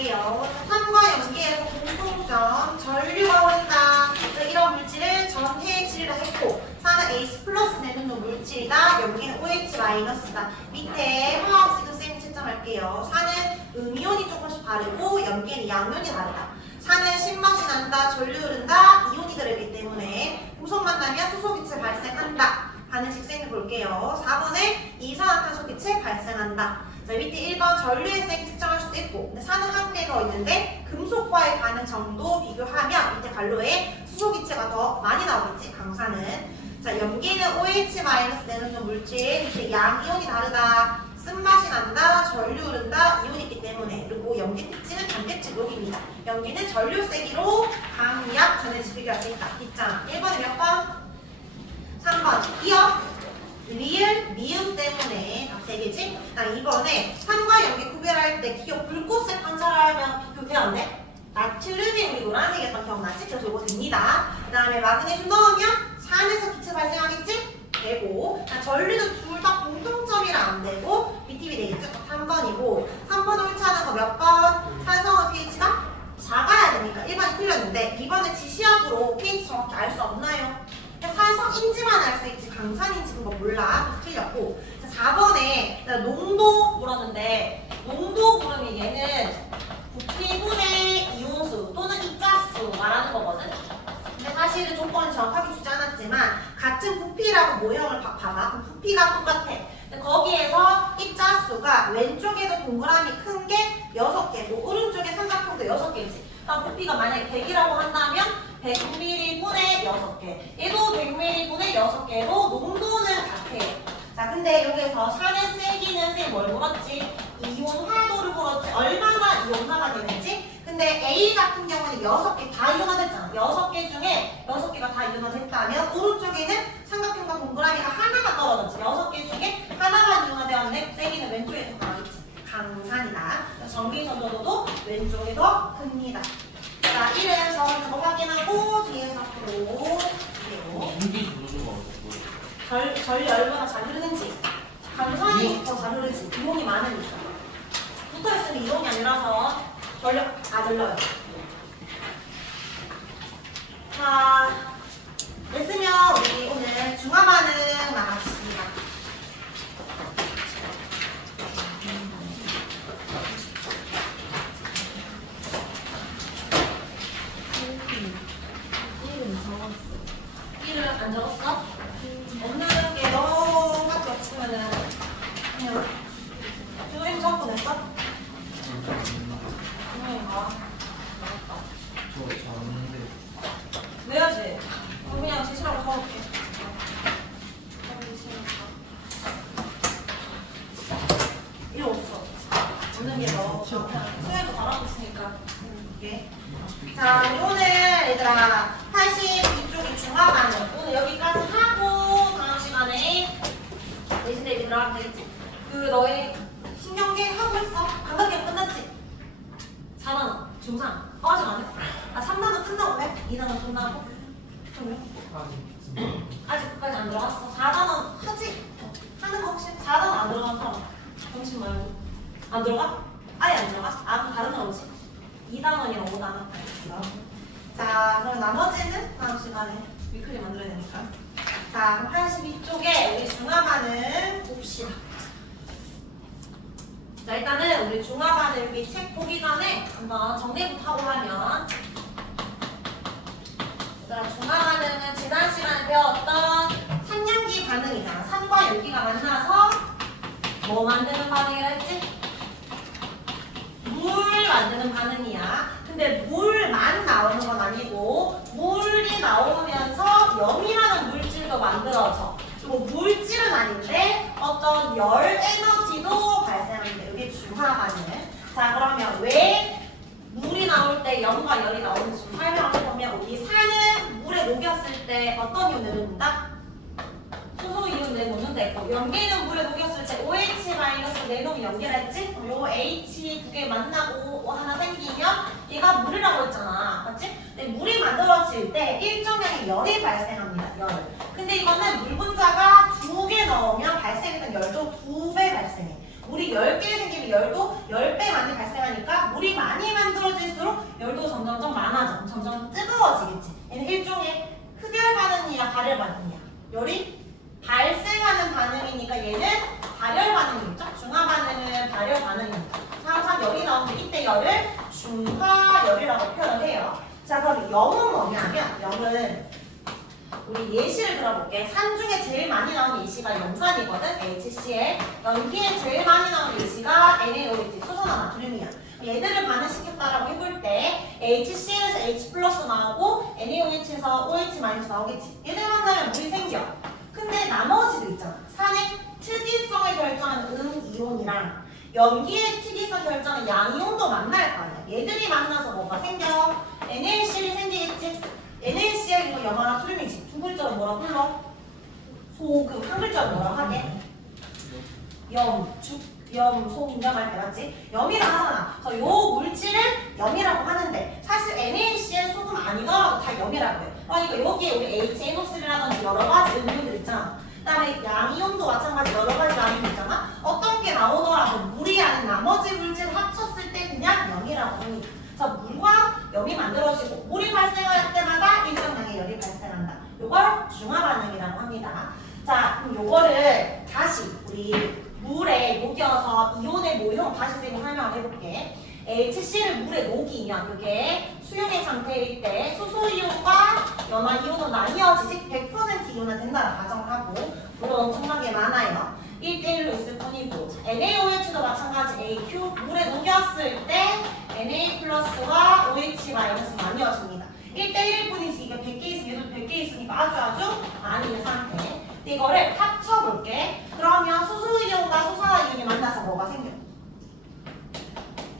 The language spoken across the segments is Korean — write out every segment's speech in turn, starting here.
볼게요. 산과 연기에서 공통점, 전류가 흐른다. 이런 물질을 전해질이라 했고, 산은 H 플러스 내는 물질이다. 연기는 OH 마이너스다. 밑에 화학식은 쌤이 채점할게요. 산은 음이온이 조금씩 다르고 연기는 양면이 다르다. 산은 신맛이 난다, 전류 흐른다, 이온이 들어있기 때문에 금속 만나면 수소기체 발생한다. 반응식 쌤이 볼게요. 4번에 이산화탄소기체 발생한다. 자, 밑에 1번 전류의 생 측정할 수도 있고, 근데 산은 한 개 더 있는데 금속과의 반응 정도 비교하면 밑에 갈로에 수소기체가 더 많이 나오겠지, 강산은. 자, 염기는 OH- 내는 물질, 밑에 양이온이 다르다. 쓴맛이 난다, 전류 흐른다, 이온이 있기 때문에. 그리고 염기 특징은 단백질 녹입니다. 염기는 전류 세기로 강약 전해질 비교할 수 있다. 있잖아. 1번에 몇 번? 3번. 기억. 리을, 미음 때문에 다 3개지? 2번에 산과 연기 구별할 때 기억 불꽃색 관찰하면 비교되었네? 나트륨이 우리 노란색이었던 기억나지? 그래서 이거 됩니다. 그 다음에 마그네슘 넣으면 산에서 기체 발생하겠지? 되고, 전류는 둘 다 공통점이라 안 되고 BTB 되겠죠? 3번이고 3번 옳지않은 거 몇 번? 산성의 pH가 작아야 되니까 1번이 틀렸는데 2번에 지시압으로 pH 정확히 알 수 없나요? 산성인지만 알 수 있지 강산인지 그거 몰라. 틀렸고. 자, 4번에 농도 물었는데 농도 물으면 얘는 부피분의 이온수 또는 입자수 말하는 거거든. 근데 사실은 조건은 정확하게 주지 않았지만 같은 부피라고 모형을 봐봐. 그럼 부피가 똑같아. 근데 거기에서 입자수가 왼쪽에도 동그라미 큰 게 6개고 오른쪽에 삼각형도 6개지. 그럼 부피가 만약에 100이라고 한다면 100ml 분의 6개. 얘도 100ml 분의 6개로 농도는 같아요. 자, 근데 여기에서 산의 세기는 쌤 뭘 물었지? 이온화도를 물었지. 얼마나 이온화가 되는지. 근데 A 같은 경우는 6개 다 이온화됐잖아. 6개 중에 6개가 다 이온화됐다면 오른쪽에는 삼각형과 동그라미가 하나가 떨어졌지. 6개 중에 하나만 이온화되었네. 세기는 왼쪽에 더 나겠지. 강산이다. 전기 전도도도 왼쪽에 더 큽니다. 자, 1은 적은 거 확인하고 뒤에서 앞으로 전류 얼마나 잘 흐르는지. 강산이 더 잘 흐르지. 이온이 많으니까. 붙어있으면 이온이 아니라서 잘 흘러요. 자, 됐으면 우리 오늘 중화반응 나가겠습니다. 안 적었어? 없는 게 너밖에 없으면은 그냥 쭈림 적고 냈어? 내야지. 그럼 그냥 제시라고 적어볼게. 이거 없어. 없는 게 너. 수혜도 잘하고 있으니까. 이게. 자, 오늘 얘들아 82쪽이 중화반응. 오늘 여기까지 하고 다음 시간에 내신대 얘기 들어가면 되겠지? 그 너의 신경계 하고 있어. 감각기억 끝났지? 4단원 중3 아직 안 해? 아 3단원 끝나고 해? 2단원 끝나고? 그러면? 아직 끝까지 안 들어갔어. 4단원 하지? 하는 거 혹시? 4단원 안 들어간 사람 정신 말고 안 들어가? 아예 안 들어가? 아 그럼 다른 거 오지? 2단원이랑 5단원 알겠어. 자, 그럼 나머지는 다음 시간에 위클리 만들어야 되니까. 자, 그럼 82쪽에 우리 중화반응 봅시다. 자, 일단은 우리 중화반응 여기 책 보기 전에 한번 정리부터 하고 하면 얘들아, 중화반응은 지난 시간에 배웠던 산염기 반응이잖아. 산과 열기가 만나서 뭐 만드는 반응이라 했지? 물 만드는 반응이야. 근데 물만 나오는 건 아니고 물이 나오면서 염이라는 물질도 만들어져. 그리고 물질은 아닌데 어떤 열 에너지도 발생합니다. 이게 중화반응. 자, 그러면 왜 물이 나올 때 염과 열이 나오는지 좀 설명을 해보면 우리 산은 물에 녹였을 때 어떤 이온 내놓는다? 수소 이온 내놓는다 했고 염기는 물에 녹였을 때 OH- 내놓으면 염기라 했지? 그럼 요 H 두 개 만나고 하나 생기면 얘가 물이라고 했잖아. 맞지? 근데 물이 만들어질 때 일정량의 열이 발생합니다. 열. 근데 이거는 물 분자가 2개 넣으면 발생했던 열도 2배 발생해. 물이 10개 생기면 열도 10배 많이 발생하니까 물이 많이 만들어질수록 열도 점점 많아져. 점점 뜨거워지겠지. 얘는 일종의 흡열 반응이야, 발열 반응이야. 열이 발생하는 반응이니까 얘는 발열 반응이겠죠. 중화 반응은 발열 반응입니다. 항상 열이 나오면 이때 열을 중화열이라고 표현을 해요. 자, 그럼 염은 뭐냐면 염은 우리 예시를 들어볼게. 산 중에 제일 많이 나오는 예시가 염산이거든. HCl. 연기에 제일 많이 나오는 예시가 NaOH, 수소나나트륨이야. 얘들을 반응시켰다라고 해볼 때 HCl에서 H 플러스 나오고 NaOH에서 OH 마이너스 나오겠지. 얘들 만나면 물이 생겨. 근데 나머지도 있잖아. 산의 특이성을 결정하는 이온이랑 염기의 특이성 결정하는 양이온도 만날 거 아니야. 얘들이 만나서 뭐가 생겨? NaCl이 생기겠지. NaCl 이거 염화나트륨이지. 두 글자로 뭐라 불러? 소금. 한 글자로 뭐라 하게? 염소인염할 때 맞지? 염이라고 하잖아. 그래서 요 물질을 염이라고 하는데 사실 NaCl 소금 아니더라도 다 염이라고 해. 그러니까 여기에 우리 HNO3라든지 여러 가지 음료들 있잖아. 그다음에 양이온도 마찬가지 여러 가지 양이온 있잖아. 어떤 게 나오더라도 물이 아닌 나머지 물질 합쳤을 때 그냥 염이라고 합니다. 그래서 물과 염이 만들어지고 물이 발생할 때마다 일정량의 열이 발생한다. 요걸 중화 반응이라고 합니다. 자, 그럼 요거를 다시 우리 물에 녹여서 이온의 모형 다시 설명을 해볼게. HC를 물에 녹이면 이게 수용의 상태일 때 수소이온과 염화이온은 나뉘어지지 100% 이온은 된다는 가정을 하고 물은 엄청나게 많아요. 1대1로 있을 뿐이고 NaOH도 마찬가지 AQ 물에 녹였을 때 Na 플러스와 OH 마이너스 나뉘어집니다. 1대1일 뿐이지 이게 100개 있으면 얘도 100개 있으니까 아주 많이 있는 상태. 이거를 합쳐볼게. 그러면 수소이온과 수산화이온이 만나서 뭐가 생겨?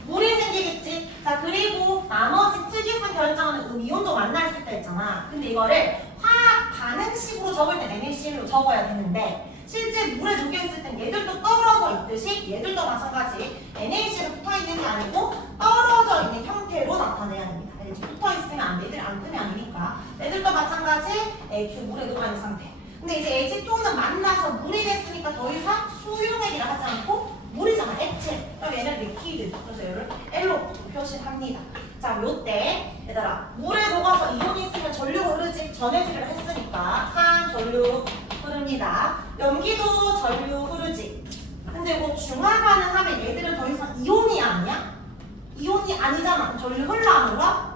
물이 생기겠지? 자, 그리고 나머지 특이성 결정하는 음이온도 만날 수 있다 했잖아. 근데 이거를 화학 반응식으로 적을 때 NaCl로 적어야 되는데 실제 물에 녹여있을 땐 얘들도 떨어져 있듯이 얘들도 마찬가지 NaCl로 붙어있는 게 아니고 떨어져 있는 형태로 나타내야 됩니다. 알겠지? 붙어있으면 안 돼. 얘들 안 뜨면 아니니까. 얘들도 마찬가지 AQ 물에 녹아있는 상태. 근데 이제 H2는 만나서 물이 됐으니까 더 이상 수용액이라 하지 않고 물이잖아, 액체. 그럼 얘는 리퀴드. 그래서 얘를 L로 표시합니다. 자, 요때 얘들아 물에 녹아서 이온이 있으면 전류가 흐르지. 전해질을 했으니까 산, 전류 흐릅니다. 염기도 전류 흐르지. 근데 뭐 중화 반응하면 얘들은 더 이상 이온이 아니야? 이온이 아니잖아. 전류 흘러 안 흘러?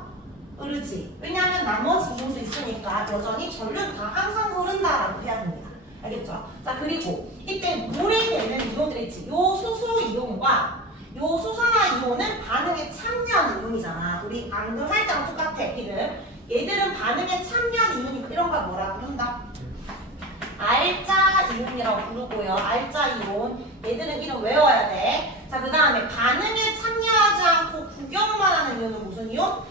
흐르지. 왜냐하면 나머지 이온도 있으니까 여전히 전류는 다 항상 흐른다라고 해야 됩니다. 알겠죠? 자, 그리고 이때 물이 되는 이온들 있지. 요 수소 이온과 요 수산화 이온은 반응에 참여하는 이온이잖아. 우리 앙등할 때랑 똑같아. 얘들은 반응에 참여하는 이온이니까 이런 거 뭐라 부른다? 알자 이온이라고 부르고요. 알자 이온. 얘들은 이름 외워야 돼. 자, 그 다음에 반응에 참여하지 않고 구경만 하는 이온은 무슨 이온?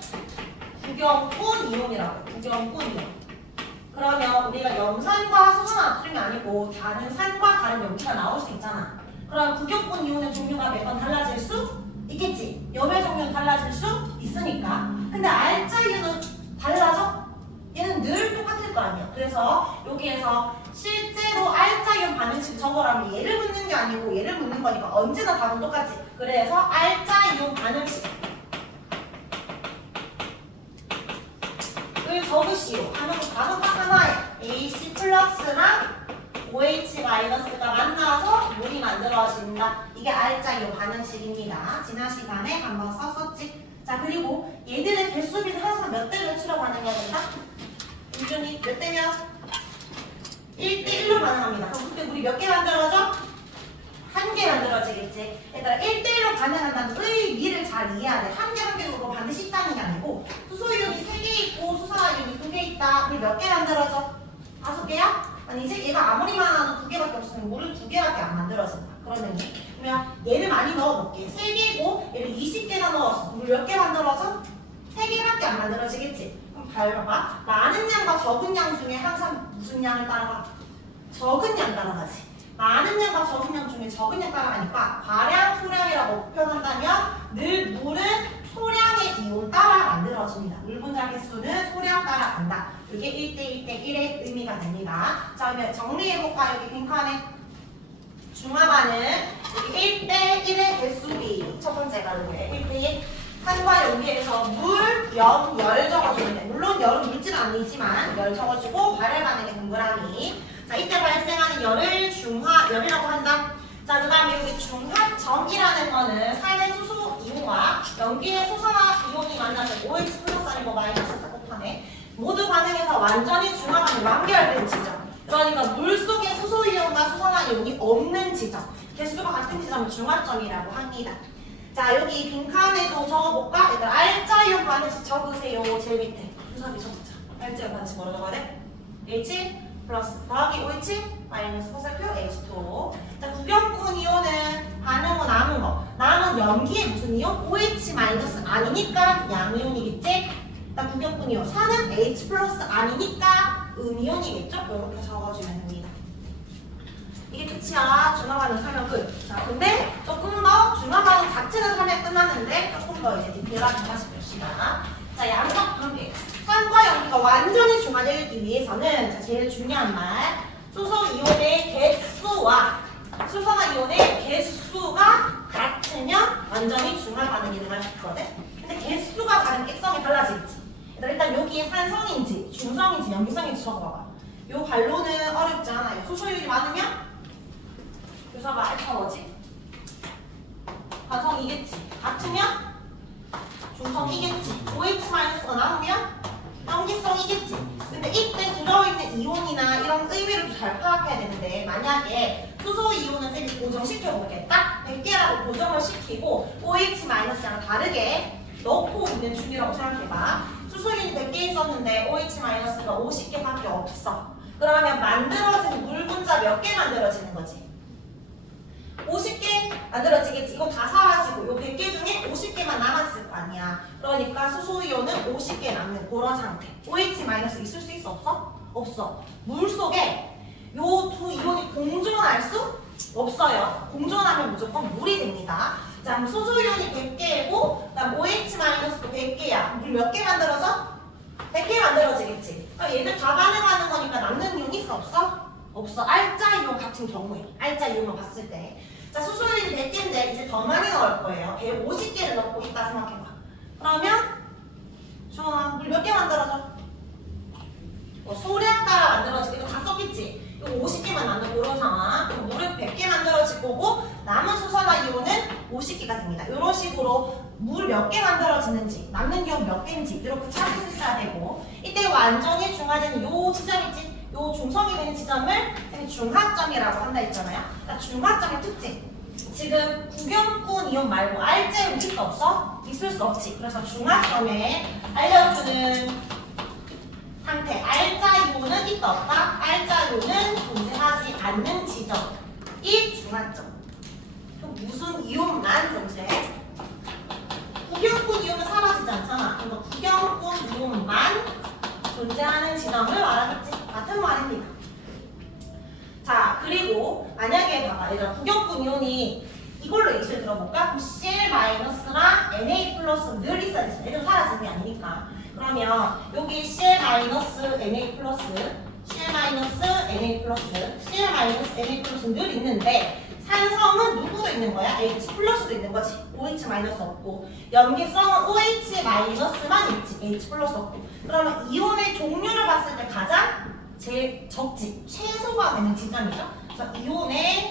구경꾼 이온이라고 해요. 구경꾼 이온. 그러면 우리가 염산과 수소나트륨이 아니고 다른 산과 다른 염기가 나올 수 있잖아. 그럼 구경꾼 이온의 종류가 매번 달라질 수 있겠지. 염의 종류는 달라질 수 있으니까. 근데 알자 이온은 달라져? 얘는 늘 똑같을 거 아니야. 그래서 여기에서 실제로 알자 이온 반응식 적어라면 얘를 묻는 게 아니고 얘를 묻는 거니까 언제나 답은 똑같지. 그래서 알자 이온 반응식 적으시오. 하면 답은 딱 하나에 AC 플러스랑 OH 마이너스가 만나서 물이 만들어진다. 이게 알자 이온 반응식입니다. 지난 시간에 한번 썼었지. 자, 그리고 얘들의 개수비는 항상 몇 대 몇으로 반응해야 된다? 유준이 몇 대면? 1대1로 반응합니다. 그럼 그때 물이 몇 개 만들어져? 한 개 만들어지겠지. 얘들아 1대1로 반응한다는 의미를 잘 이해해야 돼. 한 개 한 개로 반드시 있다는 게 아니고 수소이온이 3개 있고 수산화이온이 2개 있다. 그럼 몇 개 만들어져? 5개야? 아니지? 얘가 아무리 많아도 2개밖에 없으면 물은 2개밖에 안 만들어진다. 그러면 얘를 많이 넣어볼게. 3개고 얘를 20개나 넣었어. 물 몇 개 만들어져? 3개밖에 안 만들어지겠지? 그럼 봐봐. 많은 양과 적은 양 중에 항상 무슨 양을 따라가? 적은 양 따라가지. 많은 양과 적은 양 중에 적은 양 따라가니까 과량, 소량이라고 표현한다면 늘 물은 소량의 이온 따라 만들어집니다. 물 분자 개수는 소량 따라간다. 이게 1대1대1의 의미가 됩니다. 자, 그러면 정리해볼까? 여기 빈칸에 중화반은 여기 1대1의 개수비 첫 번째 가로에 1대1 산과 용기에서 물, 염, 열 적어주면 돼. 물론 열은 물질은 아니지만 열 적어주고 발열반응의 동그라미. 자, 이때 발생하는 열을 중화열이라고 한다. 자, 그 다음에 여기 중화점이라는 거는 산의 수소 이온과 염기의 수소나 이온이 만나서 OH 플러스 아니고 마이너스가 곱하네. 모두 반응해서 완전히 중화반응이 완결된 지점. 그러니까 물 속에 수소 이온과 수소나 이온이 없는 지점. 개수가 같은 지점을 중화점이라고 합니다. 자, 여기 빈칸에도 적어볼까? 얘들 알짜이온 반응식 적으세요. 제일 밑에 주사기 적자. 알짜이온 반응식 뭐라고 적어야 돼? H 플러스 더하기 OH 마이너스 화살표 H2. 자, 구경꾼 이온은 반응은 남은 거. 남은 염기에 무슨 이온? OH 마이너스 아니니까 양이온이겠지? 자, 구경꾼 이온. 산은 H 플러스 아니니까 음이온이겠죠? 이렇게 적어주면 됩니다. 이게 끝이야. 중화반응 설명 끝. 자, 근데 조금 더 중화반응 자체는 설명 끝났는데 조금 더 이제 디테일하게 다시 봅시다. 자, 양적 관계. 산과 염기가 완전히 중화되기 위해서는 자, 제일 중요한 말. 수소 이온의 개수와 수소나 이온의 개수가 같으면 완전히 중화반응이 일어날 수 있거든. 근데 개수가 다른 액성이 달라지겠지. 일단 여기에 산성인지 중성인지 염기성인지 적어봐봐. 요 관로는 어렵지 않아요. 수소 이온이 많으면 교사가 알파 뭐지? 반성이겠지. 같으면 중성이겠지. OH-가 남으면 염기성이겠지. 근데 이때 들어있는 이온이나 이런 의미를 잘 파악해야 되는데 만약에 수소 이온은 쌤이 고정시켜보겠다? 100개라고 고정을 시키고 OH-랑 다르게 넣고 있는 중이라고 생각해봐. 수소 이온이 100개 있었는데 OH-가 50개밖에 없어. 그러면 만들어진 물 분자 몇 개 만들어지는 거지? 50개 만들어지겠지. 이거 다 사라지고 요 100개 중에 50개만 남았을 거 아니야. 그러니까 수소이온은 50개 남는 그런 상태. OH- 있을 수 있어? 없어? 없어. 물 속에 요 두 이온이 공존할 수 없어요. 공존하면 무조건 물이 됩니다. 자, 그럼 수소이온이 100개고 그다음 OH-도 100개야. 물 몇 개 만들어져? 100개 만들어지겠지. 그럼 얘들 다 반응하는 거니까 남는 이온 있어? 없어? 없어. 알짜 이온 같은 경우에 알짜 이온만 봤을 때 자, 수소이온이 100개인데 이제 더 많이 넣을 거예요. 150개를 넣고 있다 생각해봐. 그러면 주원아 물 몇 개 만들어져? 소량 따라 만들어지고 이거 다 썼겠지? 이거 50개만 만들고 이런 상황. 그럼 물을 100개 만들어질 거고 남은 수소나 이온은 50개가 됩니다. 이런 식으로 물 몇 개 만들어지는지 남는 이온 몇 개인지 이렇게 찾을 수 있어야 되고 이때 완전히 중화되는 요 지점이지 요 중성이 되는 지점을 중화점이라고 한다 했잖아요. 그러니까 중화점의 특징. 지금 구경꾼 이온 말고 알짜 이온 있을 수 없어? 있을 수 없지. 그래서 중화점에 알려주는 상태. 알짜 이온은 있다 없다? 알짜 이온은 존재하지 않는 지점. 이 중화점. 그럼 무슨 이온만 존재해? 구경꾼 이온은 사라지지 않잖아. 그러니까 구경꾼 이온만 존재하는 지점을 말하겠지. 같은 말입니다. 자, 그리고 만약에 봐봐. 얘들아, 구경꾼 이온이 이걸로 예시를 들어볼까? 그럼 Cl-랑 Na+늘 있어야 됐어. 얘들 사라진 게 아니니까. 그러면 여기 Cl-Na+, Cl-Na+늘 있는데 산성은 누구도 있는 거야? H+도 있는 거지. OH- 없고 염기성은 OH-만 있지. H+ 없고 그러면 이온의 종류를 봤을 때 가장 제일 적지, 최소가 되는 지점이죠. 그래서 이온의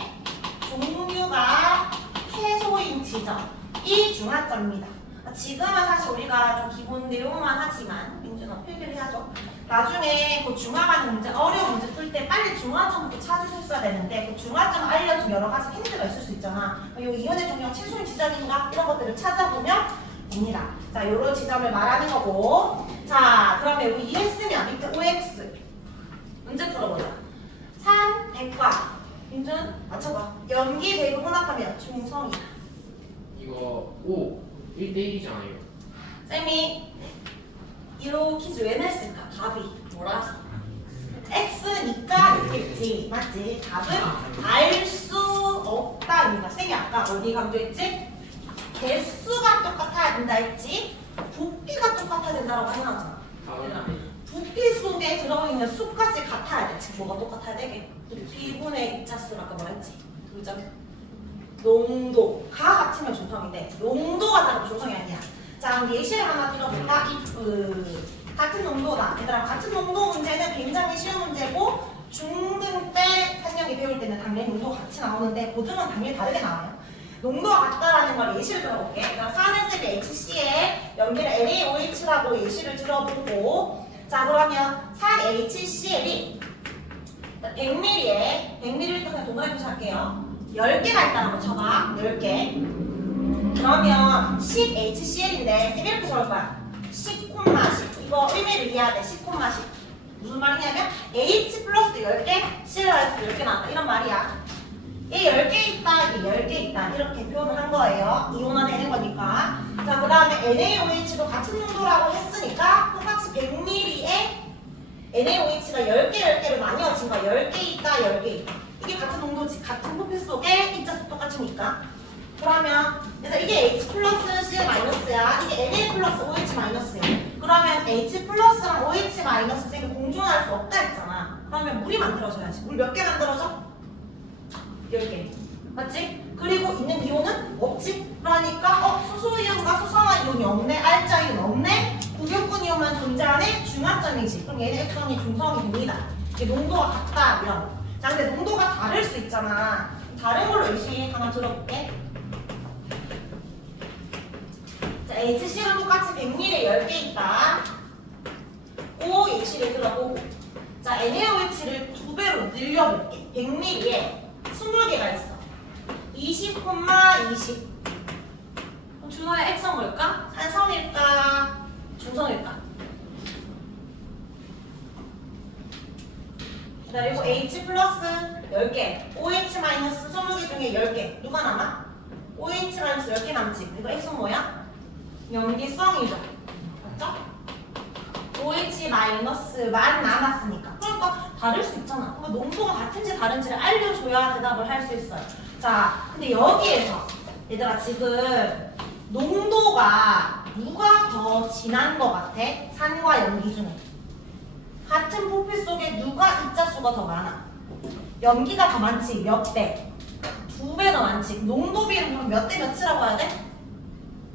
종류가 최소인 지점, 이 중화점입니다. 지금은 사실 우리가 좀 기본 내용만 하지만 민준아 필기를 해야죠. 나중에 그 중화반응 문제, 어려운 문제 풀 때 빨리 중화점부터 찾을 수 있어야 되는데 그 중화점 알려준 여러 가지 힌트가 있을 수 있잖아. 이 이온의 종류가 최소인 지점인가 이런 것들을 찾아보면 됩니다. 자, 요런 지점을 말하는 거고. 자, 그러면 여기 이랬으면 밑에 OX 문제 풀어보자. 산, 백과 민준 맞춰봐. 염기, 배구 혼합하면 중성이다. 이거 1대1이잖아요. 쌤이 이로 퀴즈 왜 냈을까? 답이 뭐라서? X니까 있겠지. 맞지? 답은 알 수 없다입니다. 쌤이 아까 어디 강조했지? 개수가 똑같아야 된다 했지? 부피가 똑같아야 된다고 해놨잖아. 부피 속에 들어있는 수까지 같아야 돼. 지금 뭐가 똑같아야 되게? 부피분의 입자수라고 뭐랬지? 그죠? 농도가 같으면 중성인데 농도가 다르면 중성이 아니야. 자, 그럼 예시를 하나 들어볼까? 같은 농도다. 얘들아, 같은 농도 문제는 굉장히 쉬운 문제고 중등 때 학년이 배울 때는 당연히 농도가 같이 나오는데 고등은 당연히 다르게 나와요. 농도가 같다라는 걸 예시를 들어볼게. 그러니까 산화제비 HCl 연기를 NaOH라고 예시를 들어보고, 자 그러면 산 HCl이 100ml에 100ml 그냥 동그라미 할게요. 10개가 있다고 쳐봐. 10개. 그러면 10HCl인데 쌤 이렇게 적을 거야. 10,10. 이거 의미를 이해해야 돼. 10,10. 무슨 말이냐면 H 플러스 10개, C를 할수 10개 나왔다. 이런 말이야. 얘 10개 있다, 이게 10개 있다. 이렇게 표현을 한 거예요. 이온화 되는 거니까. 자, 그 다음에 NaOH도 같은 농도라고 했으니까 똑같이 100ml에 NaOH가 10개, 10개로 나뉘어진 거야. 10개 있다, 10개 있다. 이게 같은 농도지. 같은 부피 속에 입자수 똑같으니까. 그러면 그래서 이게 H 플러스 C 마이너스야. 이게 Na 플러스 OH 마이너스야. 그러면 H 플러스랑 OH 마이너스 쌤이 공존할 수 없다 했잖아. 그러면 물이 만들어져야지. 물 몇 개 만들어져? 10개. 맞지? 그리고 있는 이온은 없지? 그러니까 수소이온과 수성화 이온이 없네. 알자 이온 없네. 구격분 이온만 존재하는 중합점이지. 그럼 얘는 액성이 중성이 됩니다. 이게 농도가 같다 이런 거. 자, 근데 농도가 다를 수 있잖아. 다른 걸로 예시 하나 들어볼게. 자, HCl은 똑같이 100ml에 10개 있다. O 예시를 들어보고, 자, NaOH를 2배로 늘려볼게. 100ml에 20개가 있어. 20, 20. 그럼 준호의 액성 뭘까? 산성일까? 중성일까? 그리고 H 플러스 10개, OH 마이너스 20개 중에 10개. 누가 남아? OH 마이너스 10개 남지. 이거 액성 뭐야? 염기성이죠. 맞죠? OH 마이너스만 남았으니까. 그러니까 다를 수 있잖아. 그러니까 농도가 같은지 다른지를 알려줘야 대답을 할 수 있어요. 자, 근데 여기에서 얘들아 지금 농도가 누가 더 진한 것 같아? 산과 염기 중에. 같은 부피 속에 누가 입자수가 더 많아? 염기가 더 많지. 몇 배? 2배 더 많지. 농도비를 그럼 몇 대 몇이라고 해야 돼?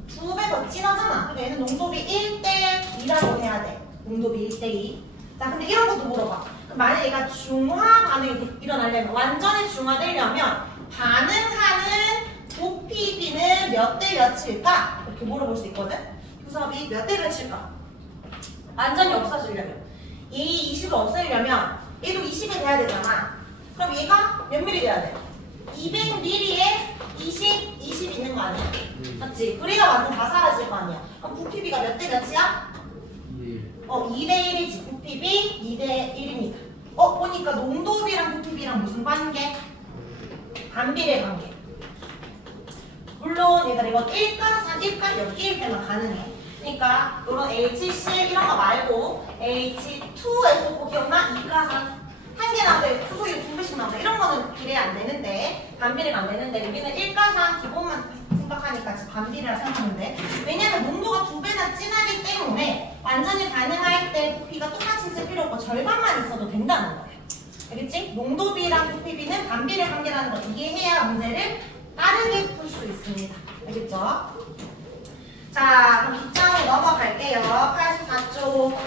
2배 더 진하잖아. 그러니까 얘는 농도비 1대 2라고 해야 돼. 농도비 1대 2. 자, 근데 이런 것도 물어봐. 만약 얘가 중화 반응이 일어나려면, 완전히 중화되려면 반응하는 부피비는 몇 대 몇일까? 이렇게 물어볼 수 있거든. 교섭이 몇 대 몇일까? 완전히 없어지려면, 이 20을 없애려면 얘도 20이 돼야 되잖아. 그럼 얘가 몇 미리 돼야 돼? 200ml에 20 있는 거 아니야? 맞지? 그래야 완전 다 사라질 거 아니야. 그럼 부피비가 몇 대 몇이야? 2대 1이지. 부피비 2대 1입니다. 보니까 농도비랑 부피비랑 무슨 관계? 반비례 관계. 물론 얘들아 이거 1가산 1가 여기일 때만 가능해. 그러니까 이런 HCl 이런 거 말고 H2에서 꼭 기억나? 2가산 한 개 나오는데 수소유 2배씩 나온다. 이런 거는 비례 안 되는데, 반비례가 안 되는데 여기는 1가산 기본만 생각하니까 반비례라 생각하면 돼. 왜냐면 농도가 2배나 진하기 때문에 완전히 가능할 때 부피가 똑같이 있을 필요 없고 절반만 있어도 된다는 거예요. 알겠지? 농도비랑 부피비는 반비례 관계라는 걸 이해해야 문제를 빠르게 풀 수 있습니다. 알겠죠? 자, 그럼 빗장으로 넘어갈게요. 84쪽.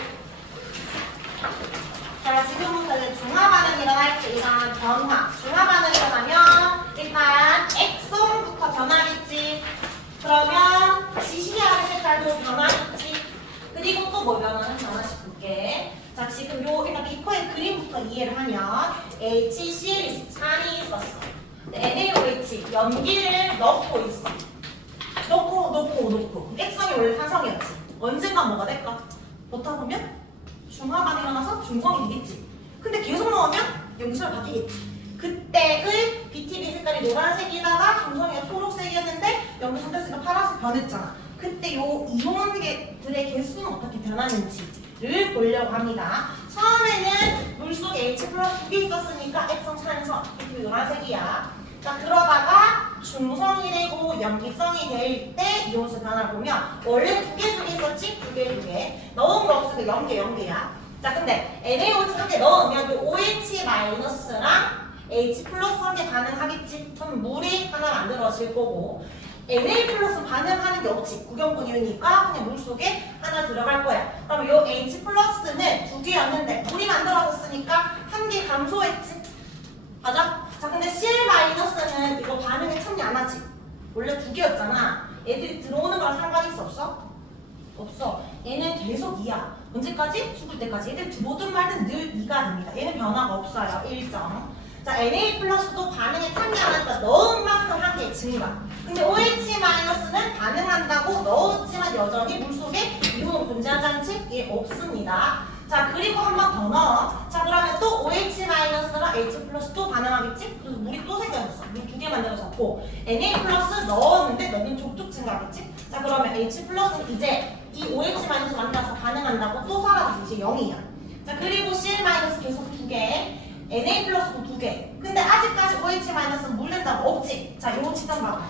자, 지금부터 이제 중화 반응이 일어날지, 이런 변화. 중화 반응이 일어나면 일단 액성부터 변하겠지. 그러면 지시하는 색깔도 변하겠지. 그리고 또 뭐 변하는지 하나씩 볼게. 자, 지금 요 일단 비커의 그림부터 이해를 하면 HCl 산이 있었어. NaOH 염기를 넣고 있어. 놓고. 액성이 원래 산성이었지. 언젠가 뭐가 될까? 넣다 보면 중화가 일어나서 중성이 되겠지. 근데 계속 넣으면 염수로 바뀌겠지. 그때의 BTB 색깔이 노란색이다가 중성이가 초록색이었는데 염수 됐으니까 파란색 변했잖아. 그때 요 이온들의 개수는 어떻게 변하는지를 보려고 합니다. 처음에는 물속에 H 플러스 2개 있었으니까 액성 산성, BTB 노란색이야. 자, 그러다가 중성이 되고 염기성이 될 때 이온수 변화를 보면 원래 2개 있었지? 2개. 넣은 거 없으니까 0개, 0개야. 자, 근데 NaOH 한 개 넣으면 그 OH 마이너스랑 H 플러스하게 반응하겠지? 그럼 물이 하나 만들어질 거고 Na 플러스 반응하는 게 없지. 구경분이니까 그냥 물 속에 하나 들어갈 거야. 그럼 요 H 플러스는 두 개였는데 물이 만들어졌으니까 한 개 감소했지. 맞아? 자 근데 Cl 마이너스는 이거 반응에 참여 안 하지. 원래 두 개였잖아. 애들이 들어오는 거랑 상관이 있어 없어? 없어. 얘는 계속 2야. 언제까지? 죽을 때까지. 얘들 들어오든 말든 늘 2가 됩니다. 얘는 변화가 없어요. 1점. 자, Na 플러스도 반응에 참여 안 하니까 넣은 만큼 한 개 증가. 근데 OH 마이너스는 반응한다고 넣었지만 여전히 물속에 이온은 존재하지 않지? 예, 없습니다. 자, 그리고 한 번 더 넣어. 자, 그러면 또 OH 마이너스랑 H 플러스 또 반응하겠지? 그래서 물이 또 생겨졌어. 물 두 개 만들어졌고 Na 플러스 넣었는데 너는 족족 증가하겠지? 자, 그러면 H 플러스는 이제 이 OH 마이너스 만나서 반응한다고 또 사라지지. 이제 0이야. 자, 그리고 Cl 마이너스 계속 두 개. Na 플러스도 두 개. 근데 아직까지 OH 마이너스는 물 낸다고 없지? 자, 요 지점 봐봐.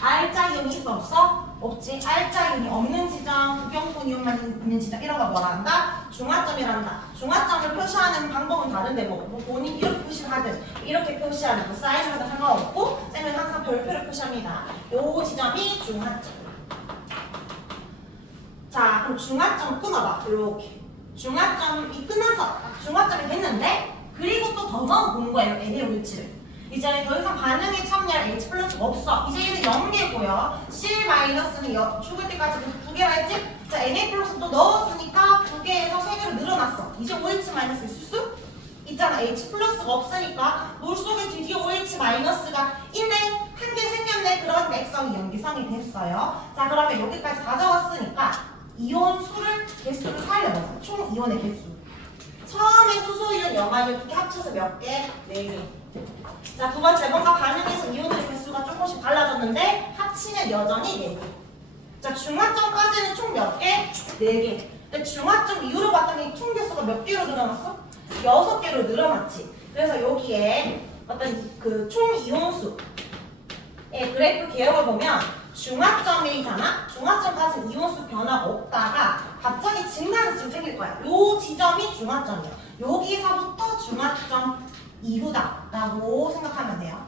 R자 이온이 있어 없어? 없지. R자 이온이 없는 지점, 구경분 이온만 있는 지점 이런 거 뭐라 한다? 중화점이란다. 중화점을 표시하는 방법은 다른데 뭐 본인 이렇게 표시를 하든 이렇게 표시하는 뭐 사인을 하든 상관없고 쌤은 항상 별표를 표시합니다. 요 지점이 중화점. 자, 그럼 중화점 끊어봐. 이렇게. 중화점이 끝나서 중화점이 됐는데 그리고 또 더 넣어보는 거예요. NaOH를. 이제 더 이상 반응에 참여할 H 플러스가 없어. 이제 얘는 0개고요. Cl 마이너스는 죽을 때까지 두 개라 했지? 자, Na 플러스 또 넣었으니까 두 개에서 세 개로 늘어났어. 이제 OH 마이너스 있을 수 있잖아. H 플러스가 없으니까 물속에 드디어 OH 마이너스가 있네. 한 개 생겼네. 그런 맥성이 연기성이 됐어요. 자, 그러면 여기까지 다 적었으니까 이온 수를 개수를 살려보자. 총 이온의 개수. 처음에 수소이온, 염화이온 이렇게 합쳐서 몇 개? 4개. 자, 두 번째 뭔가 반응해서 이온의 개수가 조금씩 달라졌는데 합치면 여전히 4개. 자, 중화점까지는 총 몇 개? 4개. 근데 중화점 이후로 봤더니 총 개수가 몇 개로 늘어났어? 6개로 늘어났지. 그래서 여기에 어떤 그 총 이온수의 그래프 개혁을 보면 중화점이잖아? 중화점까지는 이온수 변화가 없다가 갑자기 증가하는 지점 생길 거야. 요 지점이 중화점이야. 여기서부터 중화점 이후다 라고 생각하면 돼요.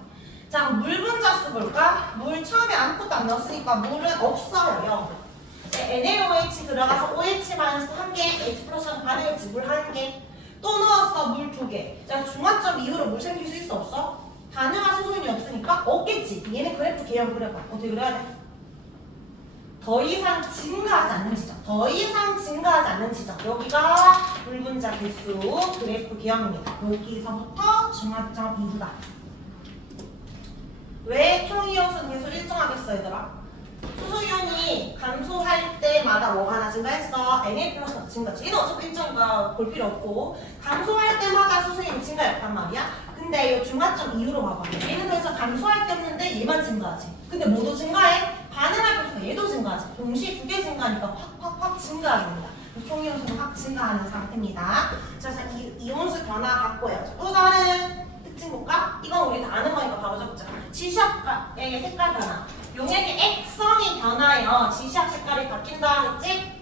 자, 물 분자수 볼까? 물 처음에 아무것도 안 넣었으니까 물은 없어요. NaOH 들어가서 OH 마이너스 1개, H 플러스랑 반응했지. 물 1개. 또 넣었어. 물 2개. 자, 중화점 이후로 물 생길 수 있어 없어? 반응할 수소인이 없으니까 없겠지. 얘네 그래프 개형 그려봐. 어떻게 그려야 돼? 더 이상 증가하지 않는 지점. 더 이상 증가하지 않는 지점. 여기가 물분자 개수 그래프 개형입니다. 여기서부터 중화점 이후다. 왜 총이온수 개수 일정하겠어 얘들아? 수소이온이 감소할 때마다 뭐가 하나 증가했어? Na 플러스가 증가했지. 얘는 어차피 일정이니까 볼 필요 없고 감소할 때마다 수소이온이 증가했단 말이야. 근데 이 중화점 이후로 봐봐. 얘는 더 이상 감소할 게 없는데 얘만 증가하지. 근데 뭐도 증가해? 반응할 경우에 얘도 증가하지. 동시에 두 개 증가하니까 확 증가합니다. 총이온수는 확 증가하는 상태입니다. 자, 이온수 변화 같고요. 또 다른 특징 볼까? 이건 우리 다 아는 거니까 바로 적자. 지시학의 색깔 변화. 용액의 액성이 변화해요. 지시학 색깔이 바뀐다 했지?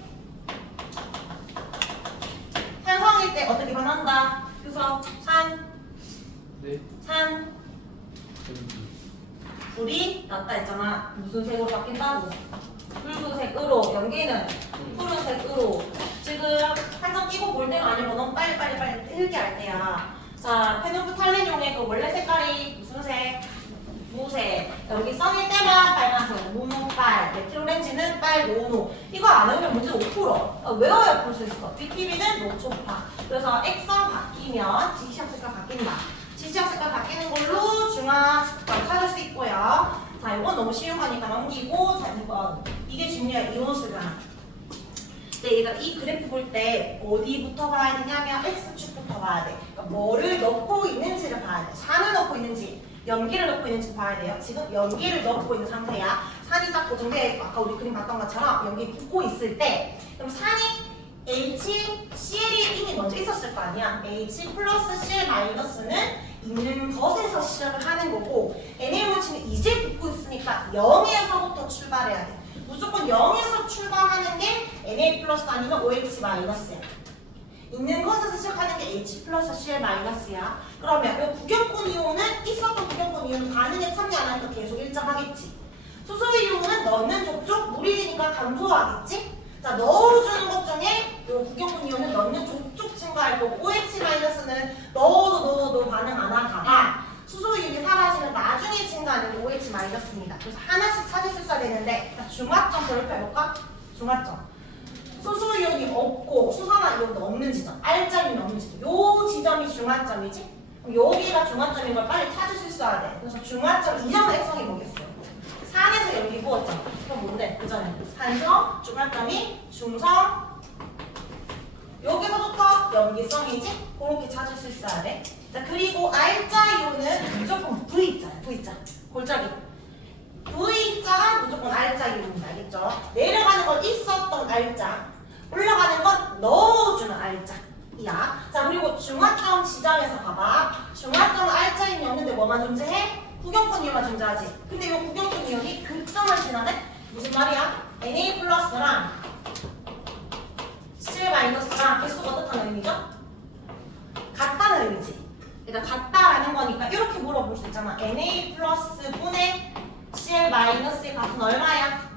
산성일 때 어떻게 변한다? 그래서 네. 산, 불이 낫다 했잖아. 무슨 색으로 바뀐다고? 붉은색으로, 연기는 푸른색으로. 지금 한정 끼고 볼 때가 아니고 너무 빨리 흘게 할 때야. 자, 페놀프탈렌 용액 그 원래 색깔이 무슨 색? 무색. 여기 써닐 때만 빨간색, 무노빨. 메틸오렌지는 빨, 노노. 이거 안 외우면 문제 못 풀어. 외워야 풀 수 있어. BTB는 노초파. 그래서 액성 바뀌면 지시학 색깔 바뀐다. 지시학 색깔 바뀌는 걸로 중화 찾을 수 있고요. 자, 이건 너무 쉬운 거니까 넘기고. 자, 이번. 이게 중요해. 이온수 변화. 근데 얘가 이 그래프 볼 때 어디부터 봐야 되냐면 X축부터 봐야 돼. 그러니까 뭐를 넣고 있는지를 봐야 돼. 산을 넣고 있는지, 연기를 넣고 있는지 봐야 돼요. 지금 연기를 넣고 있는 상태야. 산이 딱 고정돼 있고, 아까 우리 그림 봤던 것처럼 연기 붙고 있을 때, 그럼 산이 HCl이 이미 먼저 있었을 거 아니야. H 플러스 Cl 마이너스는 있는 것에서 시작을 하는 거고, NaOH는 이제 붙고 있으니까 0에서부터 출발해야 돼. 무조건 0에서 출발하는 게 Na 플러스 아니면 OH 마이너스야. 있는 것에서 시작하는 게 H 플러스 Cl 마이너스야. 그러면 이 구경꾼 이온은 있었던 구경꾼 이온은 반응에 참여 안 하니까 계속 일정하겠지. 수소 이온은 넣는 족족 물이 되니까 감소하겠지. 자, 넣어주는 것 중에 이 구경꾼 이온은 넣는 족족 증가할 거고 OH-는 넣어도 반응 안 하다가 수소 이온이 사라지면 나중에 증가하는 게 OH-입니다. 그래서 하나씩 찾을 수 있어야 되는데 자, 중화점 별표해볼까? 중화점. 수소 이온이 없고 수산화 이온도 없는 지점, R점이 없는 지점. 요 지점이 중화점이지? 그럼 여기가 중화점인 걸 빨리 찾을 수 있어야 돼. 그래서 중화점 이점 액성이 뭐겠어요? 산에서 여기 부었잖아. 그럼 뭔데? 그 전에 산성, 중화점이 중성. 여기서부터 염기성이지? 그렇게 찾을 수 있어야 돼. 자, 그리고 R자 이온은 무조건 V자야. V자. 골짜기. V자가 무조건 R자 이온입니다. 알겠죠? 내려가는 건 있었던 R자. 올라가는 건 넣어주는 R자야. 자, 그리고 중화점 지점에서 봐봐. 중화점 R자 이온이 없는데 뭐만 존재해? 구경꾼 이온만 존재하지. 근데 이 구경꾼 이온이 극점을 지나네? 무슨 말이야? Na 플러스랑 Cl 마이너스랑 개수가 어떻다는 의미죠? 같다는 의미지. 일단 같다라는 거니까 이렇게 물어볼 수 있잖아. Na 플러스 분의 Cl 마이너스의 값은 얼마야?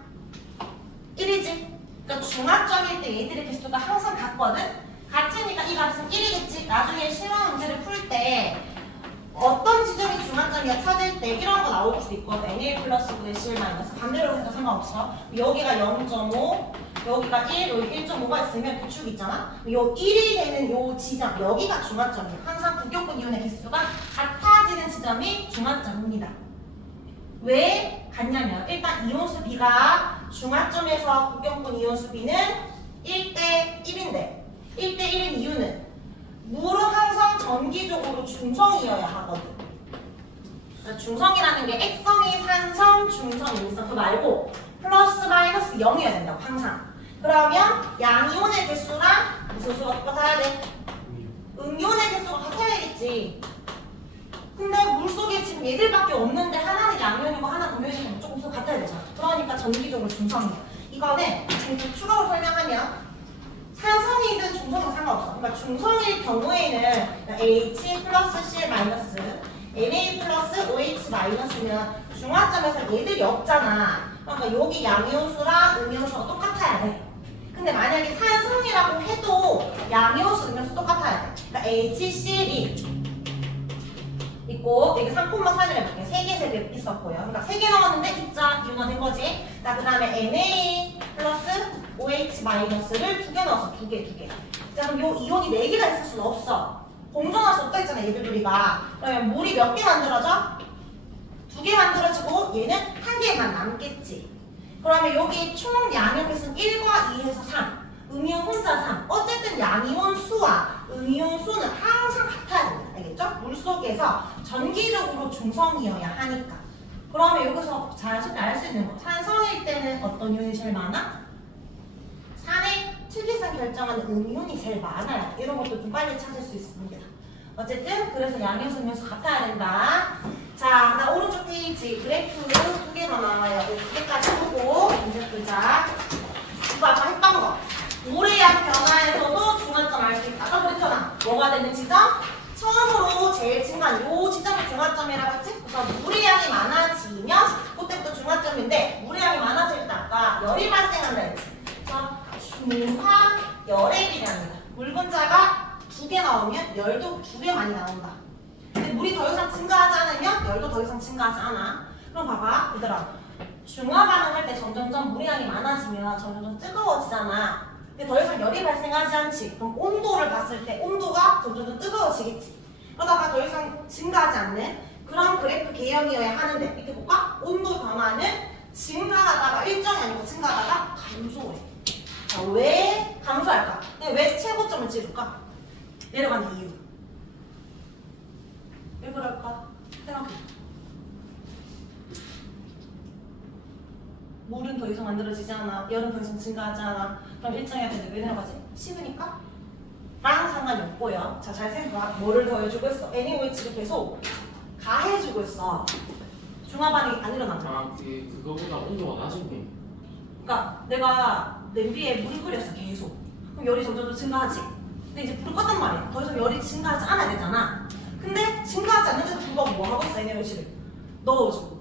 1이지. 그러니까 중화점일 때 얘들의 개수가 항상 같거든? 같으니까 이 값은 1이겠지. 나중에 실험 문제를 풀 때 어떤 지점이 중화점이야 찾을 때 이런 거 나올 수 있거든. Na 플러스 분의 Cl 마이너스. 반대로 해도 상관없어. 여기가 0.5, 여기가 1, 여기 1.5가 있으면 부축이 있잖아. 요 1이 되는 요 지점, 여기가 중화점이에요. 항상 구경꾼 이온의 개수가 같아지는 지점이 중화점입니다. 왜 같냐면 일단 이온수 B가 중화점에서 구경꾼 이온수 B는 1대 1인데 1대 1인 이유는 물은 항상 전기적으로 중성이어야 하거든. 그러니까 중성이라는 게 액성이 산성, 중성, 인성 그거 말고 플러스 마이너스 0이어야 된다고 항상. 그러면 양이온의 개수랑 무슨 수가 똑같아야 돼? 음이온의 개수가 같아야겠지. 근데 물속에 지금 얘들밖에 없는데 하나는 양이온이고 하나는 음이온이고 무조건 수가 같아야 되잖아. 그러니까 전기적으로 중성이야. 이거는 지금 좀 추가로 설명하면 산성이든 중성이든 상관없어. 그러니까 중성일 경우에는 H 플러스 Cl 마이너스 Na 플러스 OH 마이너스면 중화점에서 얘들이 없잖아. 그러니까 여기 양이온수랑 음이온수가 똑같아야 돼. 근데 만약에 산성이라고 해도 양이온수, 음이온수 똑같아야 돼. 그러니까 HCl이 있고 여기 3콤마 사진을 해볼게요. 3개 있었고요. 그러니까 3개 넣었는데 입자 이온화 된 거지. 자, 그 다음에 Na 플러스 OH 마이너스를 2개 넣었어. 2개. 자, 그럼 요 이온이 4개가 있을 수는 없어. 공존할 수 없다 했잖아, 얘들 둘이가. 그러면 물이 몇 개 만들어져? 2개 만들어지고 얘는 1개만 남겠지. 그러면 여기 총 양이온 개수는 1과 2에서 3. 음이온 혼자 3. 어쨌든 양이온 수와 음이온 수는 항상 같아야 된다. 알겠죠? 물속에서 전기적으로 중성이어야 하니까. 그러면 여기서 자연스럽게 알 수 있는 거. 산성일 때는 어떤 이온이 제일 많아? 산의 특이성 결정하는 음이온이 제일 많아요. 이런 것도 좀 빨리 찾을 수 있습니다. 어쨌든 그래서 양이온, 음이온수 같아야 된다. 자, 나 오른쪽 페이지 그래프 2개 더 나와요. 2개까지 보고 문제 풀자. 이거 아까 했던 거. 물의 양 변화에서도 중화점 알 수 있다. 아까 그랬잖아. 뭐가 되는 지점? 처음으로 제일 증가한 요 지점이 중화점이라고 했지? 그래서 물의 양이 많아지면 그때부터 중화점인데 물의 양이 많아질 때 아까 열이 발생한다 했지? 그래서 중화열의 비례합니다. 물 분자가 2개 나오면 열도 2배 많이 나온다. 근데 물이 더 이상 증가하지 않으면 열도 더 이상 증가하지 않아. 그럼 봐봐 얘들아, 중화 반응할 때 점점점 물의 양이 많아지면 점점 뜨거워지잖아. 근데 더 이상 열이 발생하지 않지. 그럼 온도를 봤을 때 온도가 점점 뜨거워지겠지. 그러다가 더 이상 증가하지 않는 그런 그래프 개형이어야 하는데 밑에 볼까? 온도 변화는 증가하다가 일정이 아니고 증가하다가 감소해. 자, 왜 감소할까? 왜 최고점을 찍을까? 내려가는 이유. 왜 그럴까? 생각해. 물은 더 이상 만들어지지 않아. 열은 더 이상 증가하지 않아. 그럼 일정해야 되는데 왜 내려가지? 식으니까? 랑 상관이 없고요. 자, 잘 생각해봐. 뭐를 더해주고 있어? NaOH를 계속 가해주고 있어. 중화 반응이 안 일어난 거야. 아, 그거보다 온도가 낮은 게. 그러니까 내가 냄비에 물을 끓였어 계속. 그럼 열이 점점 더 증가하지. 근데 이제 불을 껐단 말이야. 더 이상 열이 증가하지 않아야 되잖아. 근데 증가하지 않는데도 불구하고 뭐 하고 있어? 에너지를 넣어주고.